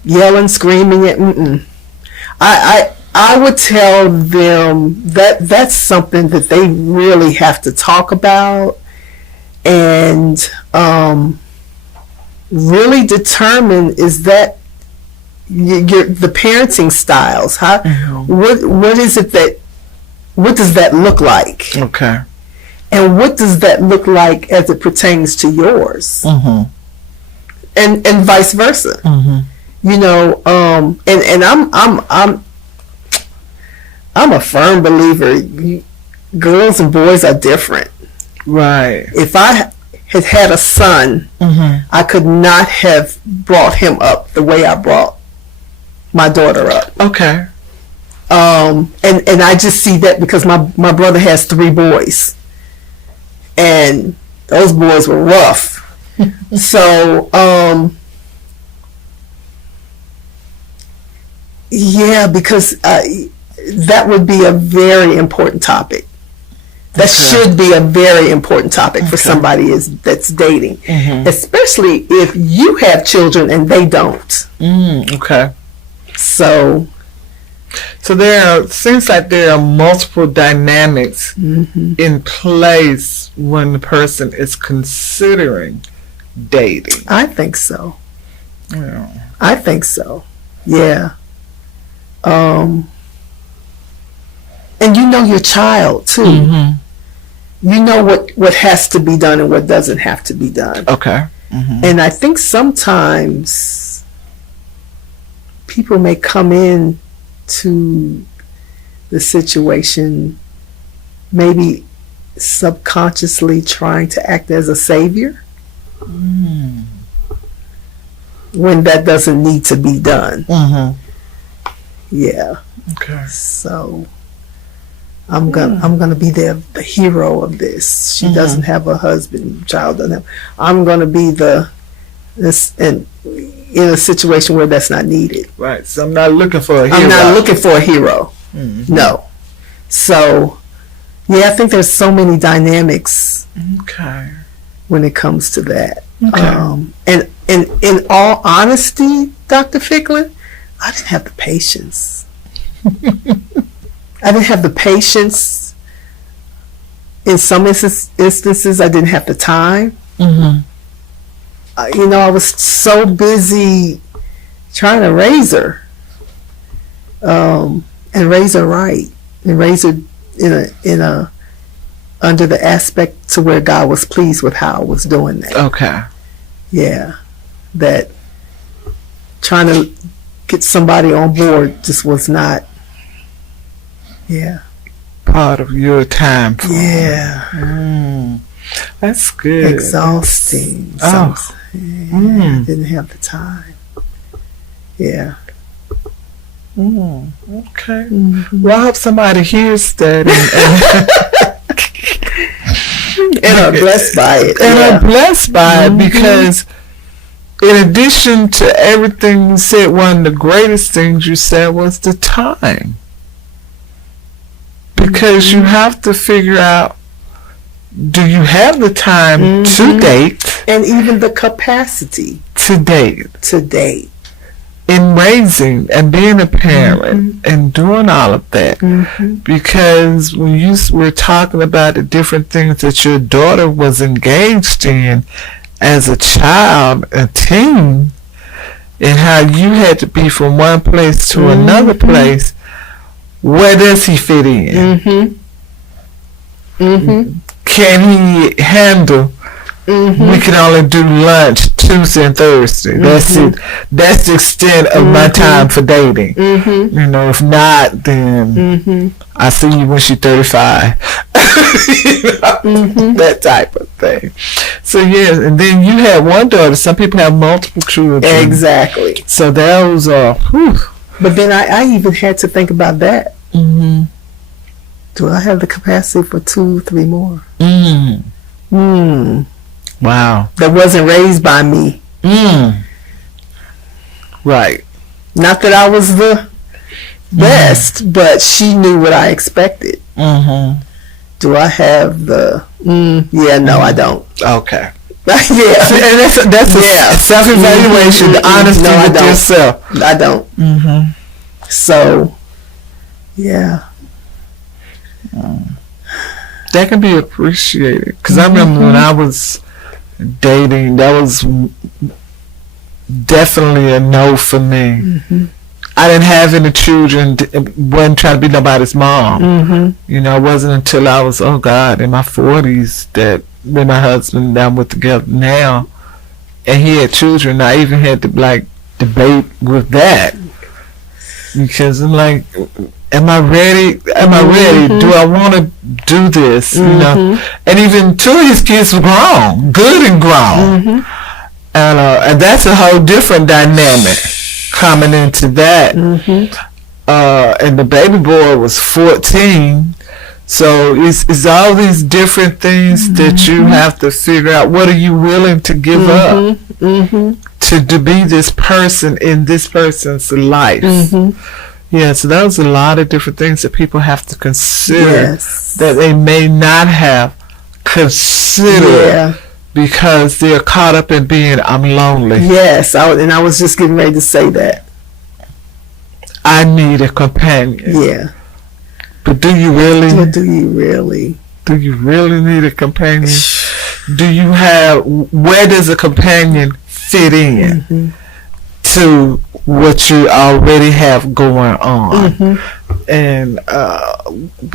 Yelling, screaming at I would tell them that that's something that they really have to talk about, and really determine, is that the parenting styles. What is it that, what does that look like? Okay. And what does that look like as it pertains to yours? And vice versa. And I'm a firm believer. Girls and boys are different. Right. If I had had a son, I could not have brought him up the way I brought my daughter up. Okay. And I just see that because my brother has 3 boys, and those boys were rough. So yeah, because that would be a very important topic. That should be a very important topic for somebody that's dating, especially if you have children and they don't. Okay. So seems like there are multiple dynamics in place when the person is considering dating. I think so. Yeah. I think so. Yeah. And you know your child too. You know what has to be done and what doesn't have to be done. Okay. And I think sometimes people may come in to the situation maybe subconsciously trying to act as a savior when that doesn't need to be done. Yeah. Okay. So I'm gonna be the hero of this. She doesn't have a husband, child doesn't have. I'm gonna be this, and in a situation where that's not needed. Right. So I'm not looking for a hero. I'm not looking for a hero. Mm-hmm. No. So, yeah, I think there's so many dynamics. Okay. When it comes to that. Okay. And in all honesty, Dr. Fickling, I didn't have the patience. I didn't have the patience. In some instances, I didn't have the time. Mm-hmm. I was so busy trying to raise her, and raise her right, and raise her in a under the aspect to where God was pleased with how I was doing that. Okay. Yeah, that trying to get somebody on board just was not. Yeah. Part of your time. Yeah. That's good. Exhausting. Oh. Yeah, didn't have the time. Yeah. Okay. Mm-hmm. Well, I hope somebody hears that and are blessed by it. And are blessed by it, because in addition to everything you said, one of the greatest things you said was the time. Because you have to figure out, do you have the time to date? And even the capacity to date. To date. In raising and being a parent and doing all of that. Because when you were talking about the different things that your daughter was engaged in as a child, a teen, and how you had to be from one place to another place, where does he fit in? Can he handle? We can only do lunch Tuesday and Thursday. That's it. That's the extent of my time for dating. If not, then I see you when she's 35. That type of thing. So yeah, and then you had one daughter. Some people have multiple children. Exactly. So those are. Whew. But then I even had to think about that. Do I have the capacity for 2, 3 more? Wow. That wasn't raised by me. Right. Not that I was the best, but she knew what I expected. Do I have the... Yeah, no, I don't. Okay. Yeah. And that's a self-evaluation, the honesty with yourself. I don't. So, yeah. That can be appreciated. Because I remember when I was dating, that was definitely a no for me. I didn't have any children, wasn't trying to be nobody's mom. It wasn't until I was, in my 40s that me and my husband that I'm with together now, and he had children. I even had to debate with that, because I'm like, am I ready? Do I want to do this? And even 2 of his kids were grown, good and grown, and that's a whole different dynamic coming into that. And the baby boy was 14. So it's all these different things that you have to figure out. What are you willing to give up to be this person in this person's life? Yeah, so that was a lot of different things that people have to consider that they may not have considered because they're caught up in being, I'm lonely. Yes, I was just getting ready to say that. I need a companion. Yeah. But do you really? Do you really? Do you really need a companion? Where does a companion fit in to what you already have going on? And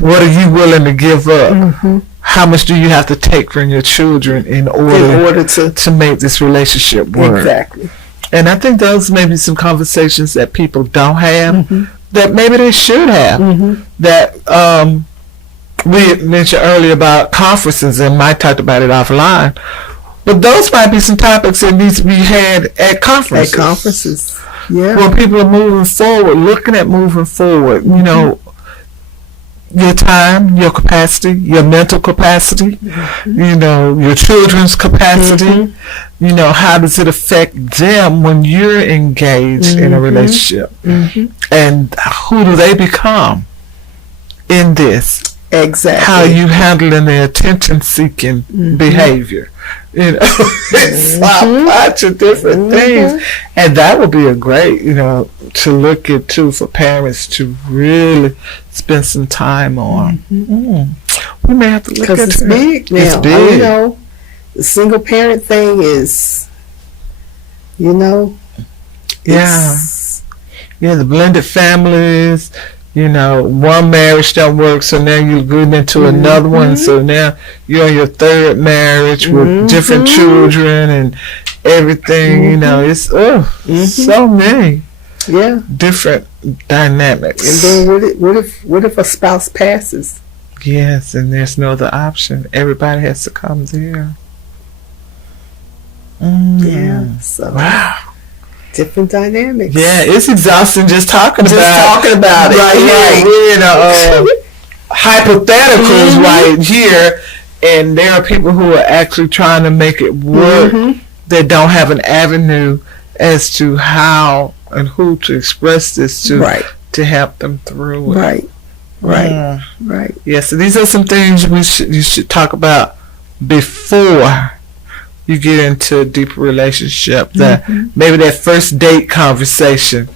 what are you willing to give up? How much do you have to take from your children in order to make this relationship work? Exactly. And I think those may be some conversations that people don't have that maybe they should have. That we had mentioned earlier about conferences, and Mike talked about it offline. But those might be some topics that need to be had at conferences. At conferences, yeah. When people are moving forward, looking at moving forward, your time, your capacity, your mental capacity, you know, your children's capacity, you know, how does it affect them when you're engaged in a relationship? And who do they become in this? Exactly. How you handling the attention-seeking behavior. You know, it's a bunch of different things. And that would be a great, you know, to look at too for parents to really spend some time on. We may have to look at it. Because it's big now. It's big. You know, the single parent thing is, you know. Yeah, the blended families. You know, one marriage don't work, so now you're getting into another one. So now you're in your third marriage with different children and everything. You know, it's so many different dynamics. And then what if a spouse passes? Yes, and there's no other option. Everybody has to come there. Yeah. So wow. Different dynamics. Yeah, it's exhausting just talking about it. Right. You know, hypotheticals right here, and there are people who are actually trying to make it work that don't have an avenue as to how and who to express this to help them through it. Right. Yeah, so these are some things you should talk about before you get into a deeper relationship. That maybe that first date conversation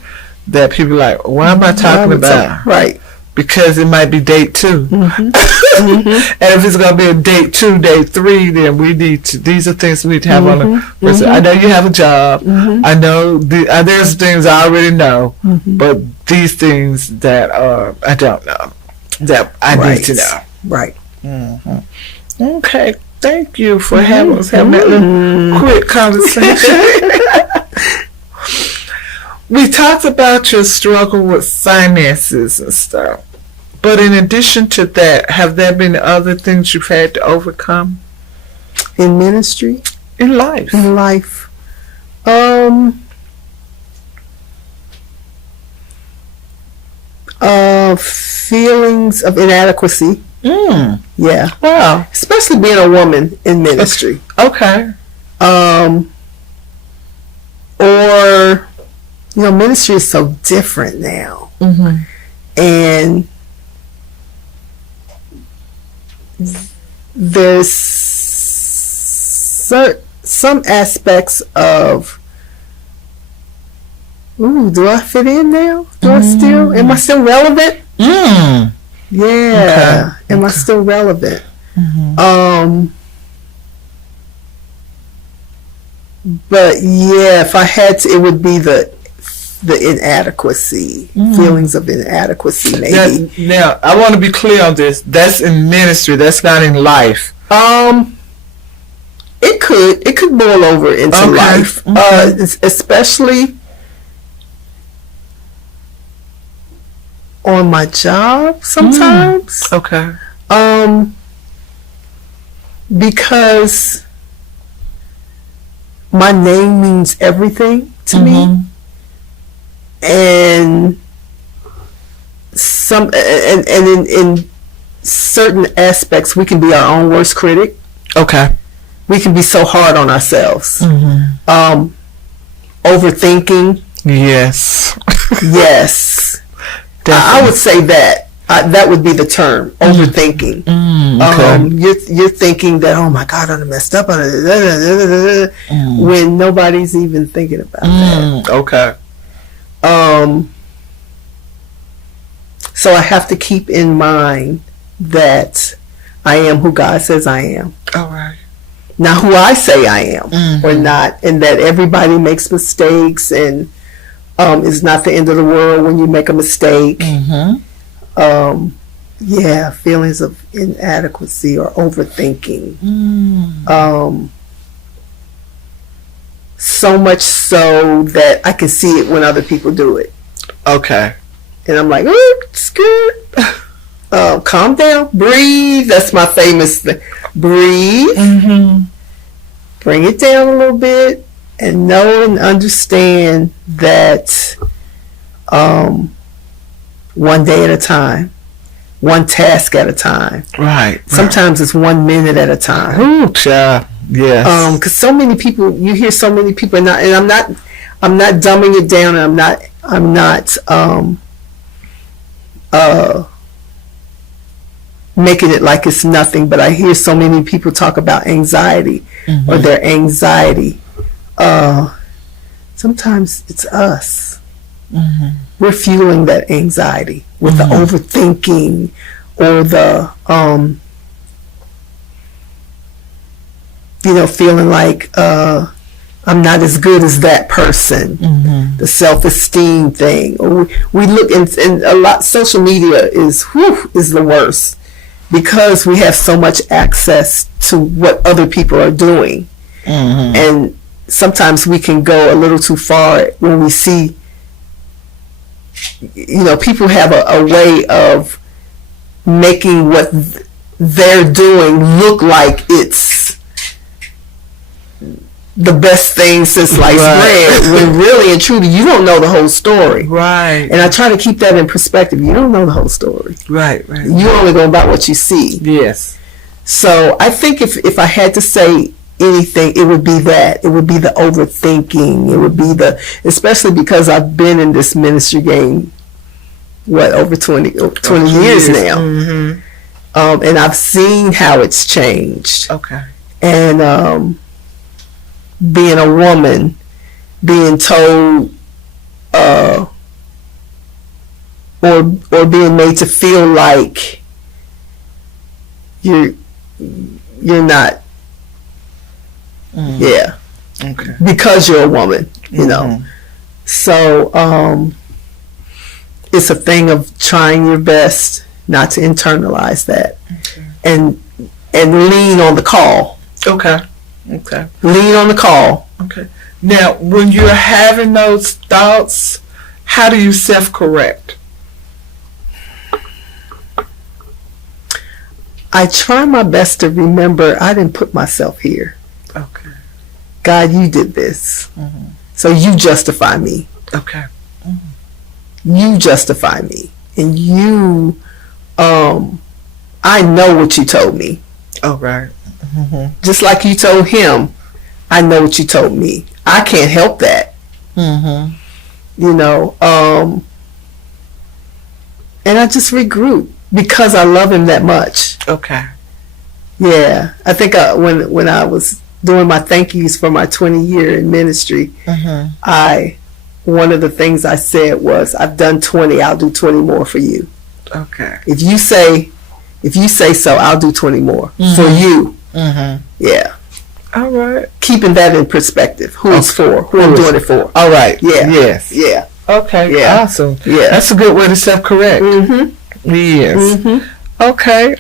that people are like, what am I talking about? Right. Because it might be date 2. And if it's going to be a date 2, date 3, then we need to, these are things we need to have on the person. I know you have a job. I know there's things I already know, but these things that I don't know, that I need to know. Right. Okay. Thank you for having us have that little quick conversation. We talked about your struggle with finances and stuff. But in addition to that, have there been other things you've had to overcome? In ministry? In life. In life. Feelings of inadequacy. Yeah. Wow. Especially being a woman in ministry. Okay. Or, you know, ministry is so different now. And there's some aspects of, do I fit in now? Am I still relevant? Yeah. Am I still relevant? But yeah, if I had to, it would be the inadequacy, feelings of inadequacy, maybe. Now, I want to be clear on this. That's in ministry. That's not in life. It could boil over into life, especially on my job sometimes. Okay. Because my name means everything to me, and in certain aspects we can be our own worst critic. Okay. We can be so hard on ourselves. Overthinking. Yes. Yes. I would say that. That would be the term, overthinking. You're thinking that, oh my God, I done messed up, when nobody's even thinking about that. Okay. So I have to keep in mind that I am who God says I am. All right. Not who I say I am or not, and that everybody makes mistakes, and it's not the end of the world when you make a mistake. Yeah, feelings of inadequacy or overthinking. So much so that I can see it when other people do it. Okay. And I'm like, oh, it's good. Calm down, breathe. That's my famous thing. Breathe. Bring it down a little bit, and know and understand that one day at a time. one task at a time. Right. Sometimes it's 1 minute at a time. Ooh, child. Yes. Because so many people, you hear so many people, and I'm not dumbing it down. And I'm not making it like it's nothing. But I hear so many people talk about anxiety or their anxiety. Sometimes it's us. We're fueling that anxiety with the overthinking or the feeling like I'm not as good as that person. The self-esteem thing. Or we look and a lot. Social media is the worst because we have so much access to what other people are doing, and sometimes we can go a little too far when we see. People have a way of making what they're doing look like it's the best thing since sliced bread, when really and truly you don't know the whole story. Right. And I try to keep that in perspective. You don't know the whole story. Right. You only go about what you see. Yes. So I think if I had to say anything, it would be that. It would be the overthinking. It would be especially because I've been in this ministry game, over 20 years now. And I've seen how it's changed. Okay. And being a woman, being told or being made to feel like you're not. Yeah. Okay. Because you're a woman, So it's a thing of trying your best not to internalize that, and lean on the call. Okay. Lean on the call. Okay. Now, when you're having those thoughts, how do you self-correct? I try my best to remember I didn't put myself here. Okay. God, you did this. So you justify me. Okay. You justify me. And you, I know what you told me. Oh, right. Just like you told him, I know what you told me. I can't help that. And I just regroup because I love him that much. Okay. Yeah. I think when I was doing my thank yous for my 20 year in ministry, one of the things I said was, I've done 20, I'll do 20 more for you. Okay. If you say so, I'll do 20 more for you. Yeah. All right. Keeping that in perspective. Who it's for. Who I'm doing it for. All right. Yeah. Yes. Yeah. Okay. Yeah. Awesome. Yeah. That's a good way to self-correct. Yes. Okay.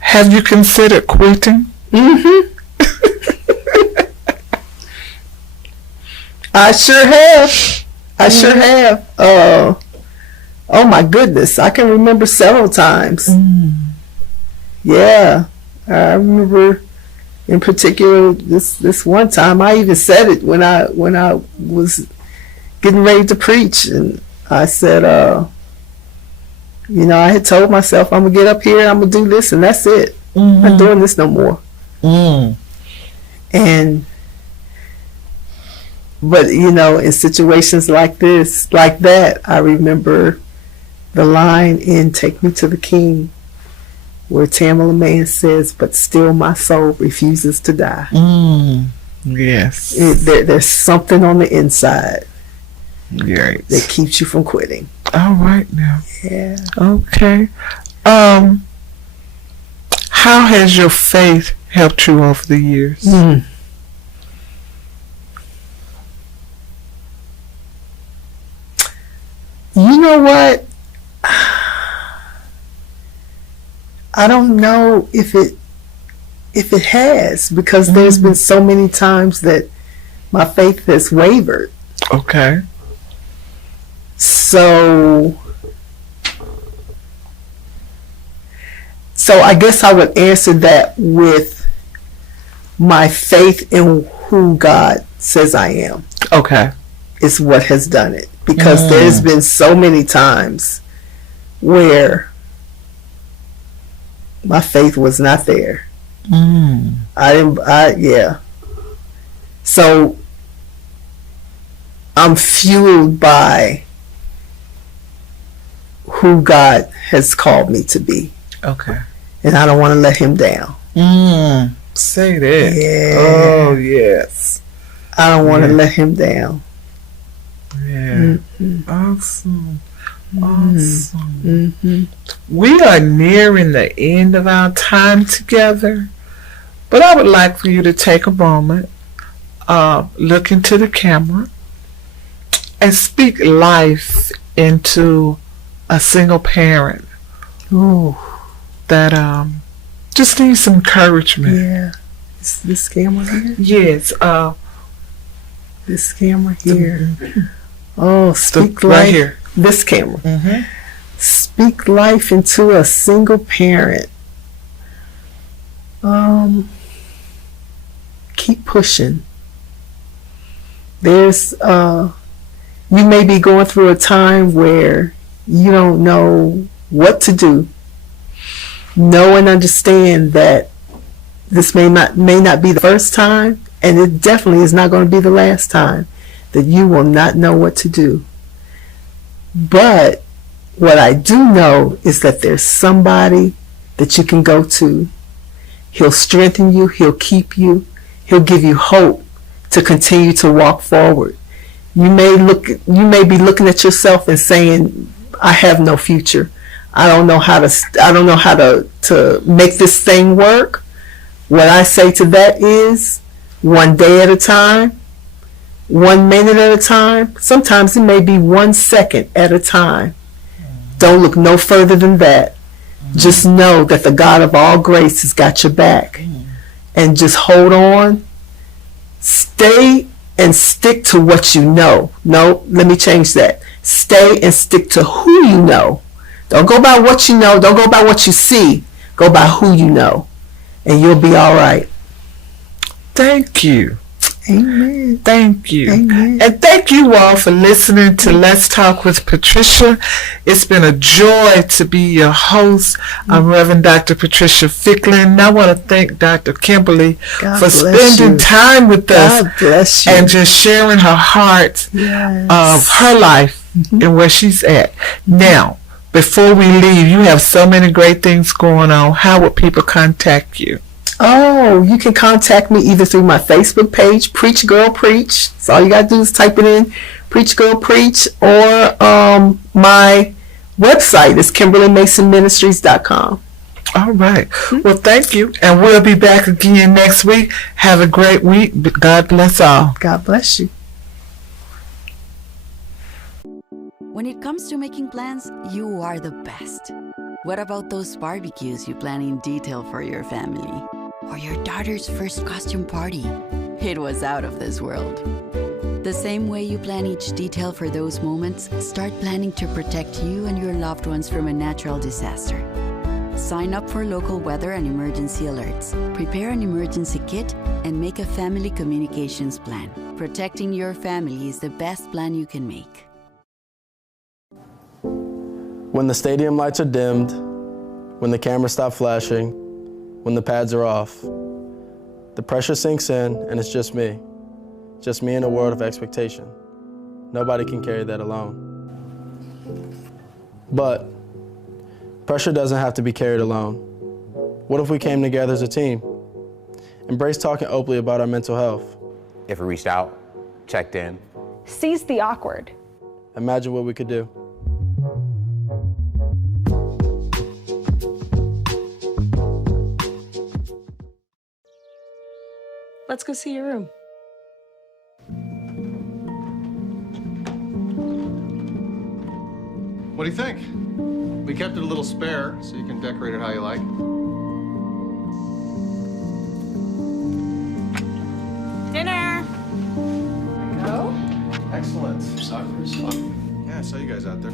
Have you considered quitting? I sure have. Oh my goodness. I can remember several times. Yeah. I remember in particular this one time. I even said it when I was getting ready to preach, and I said, I had told myself I'm gonna get up here and I'm gonna do this, and that's it. I'm not doing this no more. But in situations like that, I remember the line in "Take Me to the King," where Tamala Mann says, "But still my soul refuses to die." Yes. There's something on the inside that keeps you from quitting. All right now. Yeah. Okay. How has your faith helped you over the years? You know what? I don't know if it has, because there's been so many times that my faith has wavered. Okay. So I guess I would answer that with my faith in who God says I am. Okay. Is what has done it. because there's been so many times where my faith was not there. Yeah. So I'm fueled by who God has called me to be. Okay. And I don't want to let him down. Say that. Yeah. Oh, yes. I don't want to let him down. Yeah. Awesome. Awesome. We are nearing the end of our time together, but I would like for you to take a moment, look into the camera, and speak life into a single parent that just needs some encouragement. Yeah. Is this camera here? Yes. This camera here. Oh, speak right life. here. This camera. Speak life into a single parent. Keep pushing. There's you may be going through a time where you don't know what to do. Know and understand that this may not be the first time, and it definitely is not going to be the last time that you will not know what to do. But what I do know is that there's somebody that you can go to. He'll strengthen you. He'll keep you. He'll give you hope to continue to walk forward. You may be looking at yourself and saying, I have no future. I don't know how to make this thing work. What I say to that is, one day at a time, 1 minute at a time. Sometimes it may be 1 second at a time. Don't look no further than that. Just know that the God of all grace has got your back. And just hold on. Stay and stick to what you know. No, let me change that. Stay and stick to who you know. Don't go by what you know. Don't go by what you see. Go by who you know. And you'll be all right. Thank you. Amen. Thank you. Amen. And thank you all for listening to Let's Talk with Patricia. It's been a joy to be your host. I'm Reverend Dr. Patricia Fickling. And I want to thank Dr. Kimberly for spending time with us. God bless you. And just sharing her heart of her life and where she's at. Now, before we leave, you have so many great things going on. How would people contact you? Oh, you can contact me either through my Facebook page, Preach Girl Preach. So all you gotta do is type it in, Preach Girl Preach, or my website is KimberlyMasonMinistries.com. All right. Well, thank you, and we'll be back again next week. Have a great week. God bless all. God bless you. When it comes to making plans, you are the best. What about those barbecues you plan in detail for your family? Or your daughter's first costume party? It was out of this world. The same way you plan each detail for those moments, start planning to protect you and your loved ones from a natural disaster. Sign up for local weather and emergency alerts. Prepare an emergency kit and make a family communications plan. Protecting your family is the best plan you can make. When the stadium lights are dimmed, when the cameras stop flashing, when the pads are off, the pressure sinks in and it's just me in a world of expectation. Nobody can carry that alone. But pressure doesn't have to be carried alone. What if we came together as a team? Embrace talking openly about our mental health. If we reached out, checked in. Seize the awkward. Imagine what we could do. Let's go see your room. What do you think? We kept it a little spare, so you can decorate it how you like. Dinner. Go. Excellent. Soccer is fun. Yeah, I saw you guys out there.